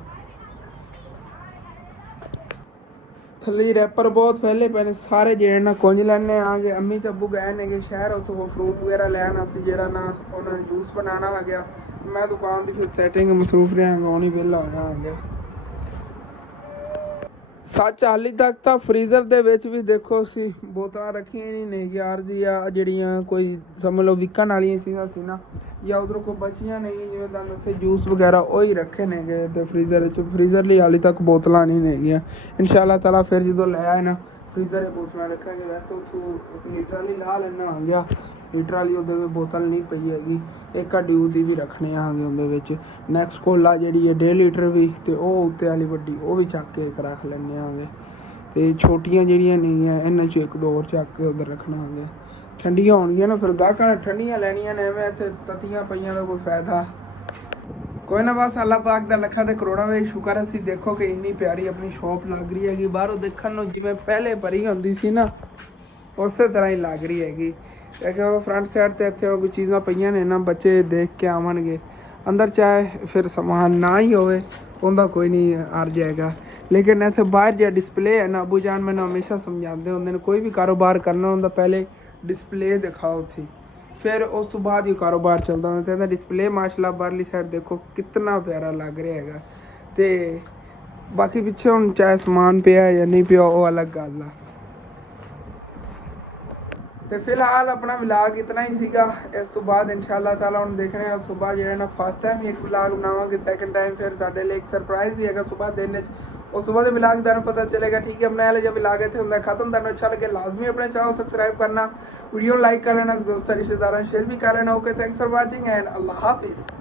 ਥੱਲੇ ਰੈਪਰ ਬਹੁਤ ਫੈਲੇ ਪਏ ਨੇ ਸਾਰੇ ਜਿਹੜੇ ਨਾ ਕੁੰਝ ਲੈਣੇ ਆਗੇ ਅੰਮੀ ਤੇ ਅੱਬੂ ਗਏ ਨੇਗੇ ਸ਼ਹਿਰ ਉੱਥੋਂ ਫਰੂਟ ਵਗੈਰਾ ਲੈਣ ਅਸੀਂ ਜਿਹੜਾ ਨਾ ਉਹਨਾਂ ਨੇ ਜੂਸ ਬਣਾਉਣਾ ਆ ਗਿਆ ਮੈਂ ਦੁਕਾਨ ਦੀ ਫਿਰ ਸੈਟਿੰਗ ਮਸਰੂਫ ਰਿਹਾਂਗਾ ਹੁਣੀ ਵਿਹਲਾ ਹੋਣਾ ਆ ਗਿਆ। ਸੱਚ ਹਾਲੀ ਤੱਕ ਤਾਂ ਫਰੀਜ਼ਰ ਦੇ ਵਿੱਚ ਵੀ ਦੇਖੋ ਅਸੀਂ ਬੋਤਲਾਂ ਰੱਖੀਆਂ ਨਹੀਂ ਨੇ ਆਰਜ਼ੀ ਆ ਜਿਹੜੀਆਂ ਕੋਈ ਸਮਝ ਲਓ ਵਿਕਣ ਵਾਲੀਆਂ ਚੀਜ਼ਾਂ ਸੀ ਨਾ ਜਾਂ ਉਧਰੋਂ ਕੋਈ ਬਚੀਆਂ ਨਹੀਂ ਜਿਵੇਂ ਤੁਹਾਨੂੰ ਦੱਸੇ ਜੂਸ ਵਗੈਰਾ ਉਹ ਹੀ ਰੱਖੇ ਨੇਗੇ ਤੇ ਫਰੀਜ਼ਰ ਵਿੱਚ ਫਰੀਜ਼ਰ ਲਈ ਹਾਲੀ ਤੱਕ ਬੋਤਲਾਂ ਨਹੀਂ ਨੇਗੀਆਂ ਇਨਸ਼ਾਅੱਲਾ ਤਾਲਾ ਫਿਰ ਜਦੋਂ ਲੈ ਆਏ ਨਾ ਫਰੀਜ਼ਰ 'ਚ ਬੋਤਲਾਂ ਰੱਖਾਂਗੇ। ਵੈਸੇ ਉੱਥੋਂ ਲੀਟਰ ਵਾਲੀ ਲਾ ਲੈਣਾ ਆ ਗਿਆ ਲੀਟਰ ਵਾਲੀ ਉਹਦੇ ਵਿੱਚ ਬੋਤਲ ਨਹੀਂ ਪਈ ਹੈਗੀ ਇੱਕ ਡਿਊ ਦੀ ਵੀ ਰੱਖਣੇ ਆਗੇ ਉਹਦੇ ਵਿੱਚ ਨੈਕਸਟ ਕੋਲਾ ਜਿਹੜੀ ਹੈ 1.5 ਲੀਟਰ ਵੀ ਤੇ ਉਹ ਉੱਤੇ ਵਾਲੀ ਵੱਡੀ ਉਹ ਵੀ ਚੱਕ ਕੇ ਰੱਖ ਲੈਣੇ ਆਗੇ ਤੇ ਛੋਟੀਆਂ ਜਿਹੜੀਆਂ ਨੇਗੀਆਂ ਇਹਨਾਂ 'ਚ ਇੱਕ ਦੋ ਹੋਰ ਚੱਕ ਕੇ ਉੱਧਰ ਰੱਖਣਾ ਆਗੇ ਠੰਡੀਆਂ ਹੋਣਗੀਆਂ ਨਾ ਫਿਰ ਗਾਹਕਾਂ ਠੰਡੀਆਂ ਲੈਣੀਆਂ ਨੇ ਐਵੇਂ ਇੱਥੇ ਤਤੀਆਂ ਪਈਆਂ ਦਾ ਕੋਈ ਫਾਇਦਾ ਕੋਈ ਨਾ। ਬਸ ਅੱਲਾਹ ਪਾਕ ਦਾ ਲੱਖਾਂ ਤੇ ਕਰੋੜਾਂ ਵੇ ਸ਼ੁਕਰ ਅਸੀਂ ਦੇਖੋ ਕਿ ਇੰਨੀ ਪਿਆਰੀ ਆਪਣੀ ਸ਼ੌਪ ਲੱਗ ਰਹੀ ਹੈਗੀ ਬਾਹਰੋਂ ਦੇਖਣ ਨੂੰ ਜਿਵੇਂ ਪਹਿਲੇ ਭਰੀ ਹੁੰਦੀ ਸੀ ਨਾ ਉਸੇ ਤਰ੍ਹਾਂ ਹੀ ਲੱਗ ਰਹੀ ਹੈਗੀ ਕਿਉਂਕਿ ਉਹ ਫਰੰਟ ਸਾਈਡ ਤੇ ਇੱਥੇ ਉਹ ਚੀਜ਼ਾਂ ਪਈਆਂ ਨੇ ਨਾ ਬੱਚੇ ਦੇਖ ਕੇ ਆਵਣਗੇ ਅੰਦਰ ਚਾਹੇ ਫਿਰ ਸਮਾਨ ਨਾ ਹੀ ਹੋਵੇ ਉਹਦਾ ਕੋਈ ਨਹੀਂ ਅਰਜ਼ ਹੈਗਾ ਲੇਕਿਨ ਇੱਥੇ ਬਾਹਰ ਜਿਹੜਾ ਡਿਸਪਲੇ ਹੈ ਨਾ ਅਬੂ ਜਾਨ ਮੈਨੂੰ ਹਮੇਸ਼ਾ ਸਮਝਾਉਂਦੇ ਹੁੰਦੇ ਨੇ ਕੋਈ ਵੀ ਕਾਰੋਬਾਰ ਕਰਨਾ ਹੁੰਦਾ ਪਹਿਲੇ ਡਿਸਪਲੇ ਦਿਖਾਓ ਸੀ ਫਿਰ ਉਸ ਤੋਂ ਬਾਅਦ ਹੀ ਕਾਰੋਬਾਰ ਚੱਲਦਾ ਹੁੰਦਾ। ਤੇ ਇਹਦਾ ਡਿਸਪਲੇ ਮਾਸ਼ਾਅੱਲਾ ਬਾਹਰਲੀ ਸਾਈਡ ਦੇਖੋ ਕਿੰਨਾ ਪਿਆਰਾ ਲੱਗ ਰਿਹਾ ਹੈਗਾ। ਤੇ ਬਾਕੀ ਪਿੱਛੇ ਹੁਣ ਚਾਹੇ ਸਮਾਨ ਪਿਆ ਜਾਂ ਨਹੀਂ ਪਿਆ ਉਹ ਅਲੱਗ ਗੱਲ ਆ। ਤੇ ਫਿਲਹਾਲ ਆਪਣਾ ਵਲੌਗ ਇਤਨਾ ਹੀ ਸੀਗਾ। ਇਸ ਤੋਂ ਬਾਅਦ ਇਨਸ਼ਾਅੱਲਾ ਤਾਲਾ ਹੁਣ ਦੇਖਣੇ ਆ ਸਵੇਰ ਜਿਹੜਾ ਨਾ ਫਸਟ ਟਾਈਮ ਇੱਕ ਵਲੌਗ ਬਣਾਵਾਂਗੇ, ਸੈਕੰਡ ਟਾਈਮ ਫਿਰ ਤੁਹਾਡੇ ਲਈ ਇੱਕ ਸਰਪ੍ਰਾਈਜ਼ ਵੀ ਹੈਗਾ ਸਵੇਰ ਦਿਨ ਵਿੱਚ। ਉਸ ਤੋਂ ਬਾਅਦ ਵਲੌਗ ਤੁਹਾਨੂੰ ਪਤਾ ਚੱਲੇਗਾ। ਠੀਕ ਹੈ, ਬਣਾਇਆ ਲਿਆ ਵਲੌਗ ਇੱਥੇ ਹੁੰਦਾ ਖਤਮ। ਤੁਹਾਨੂੰ ਅੱਛਾ ਲੱਗੇ ਲਾਜ਼ਮੀ ਆਪਣੇ ਚੈਨਲ ਸਬਸਕ੍ਰਾइब करना, वीडियो लाइक कर लेना, दोस्तों रिश्तेदारों शेयर भी कर लेना। Okay, thanks for watching and अल्लाह हाफिज़।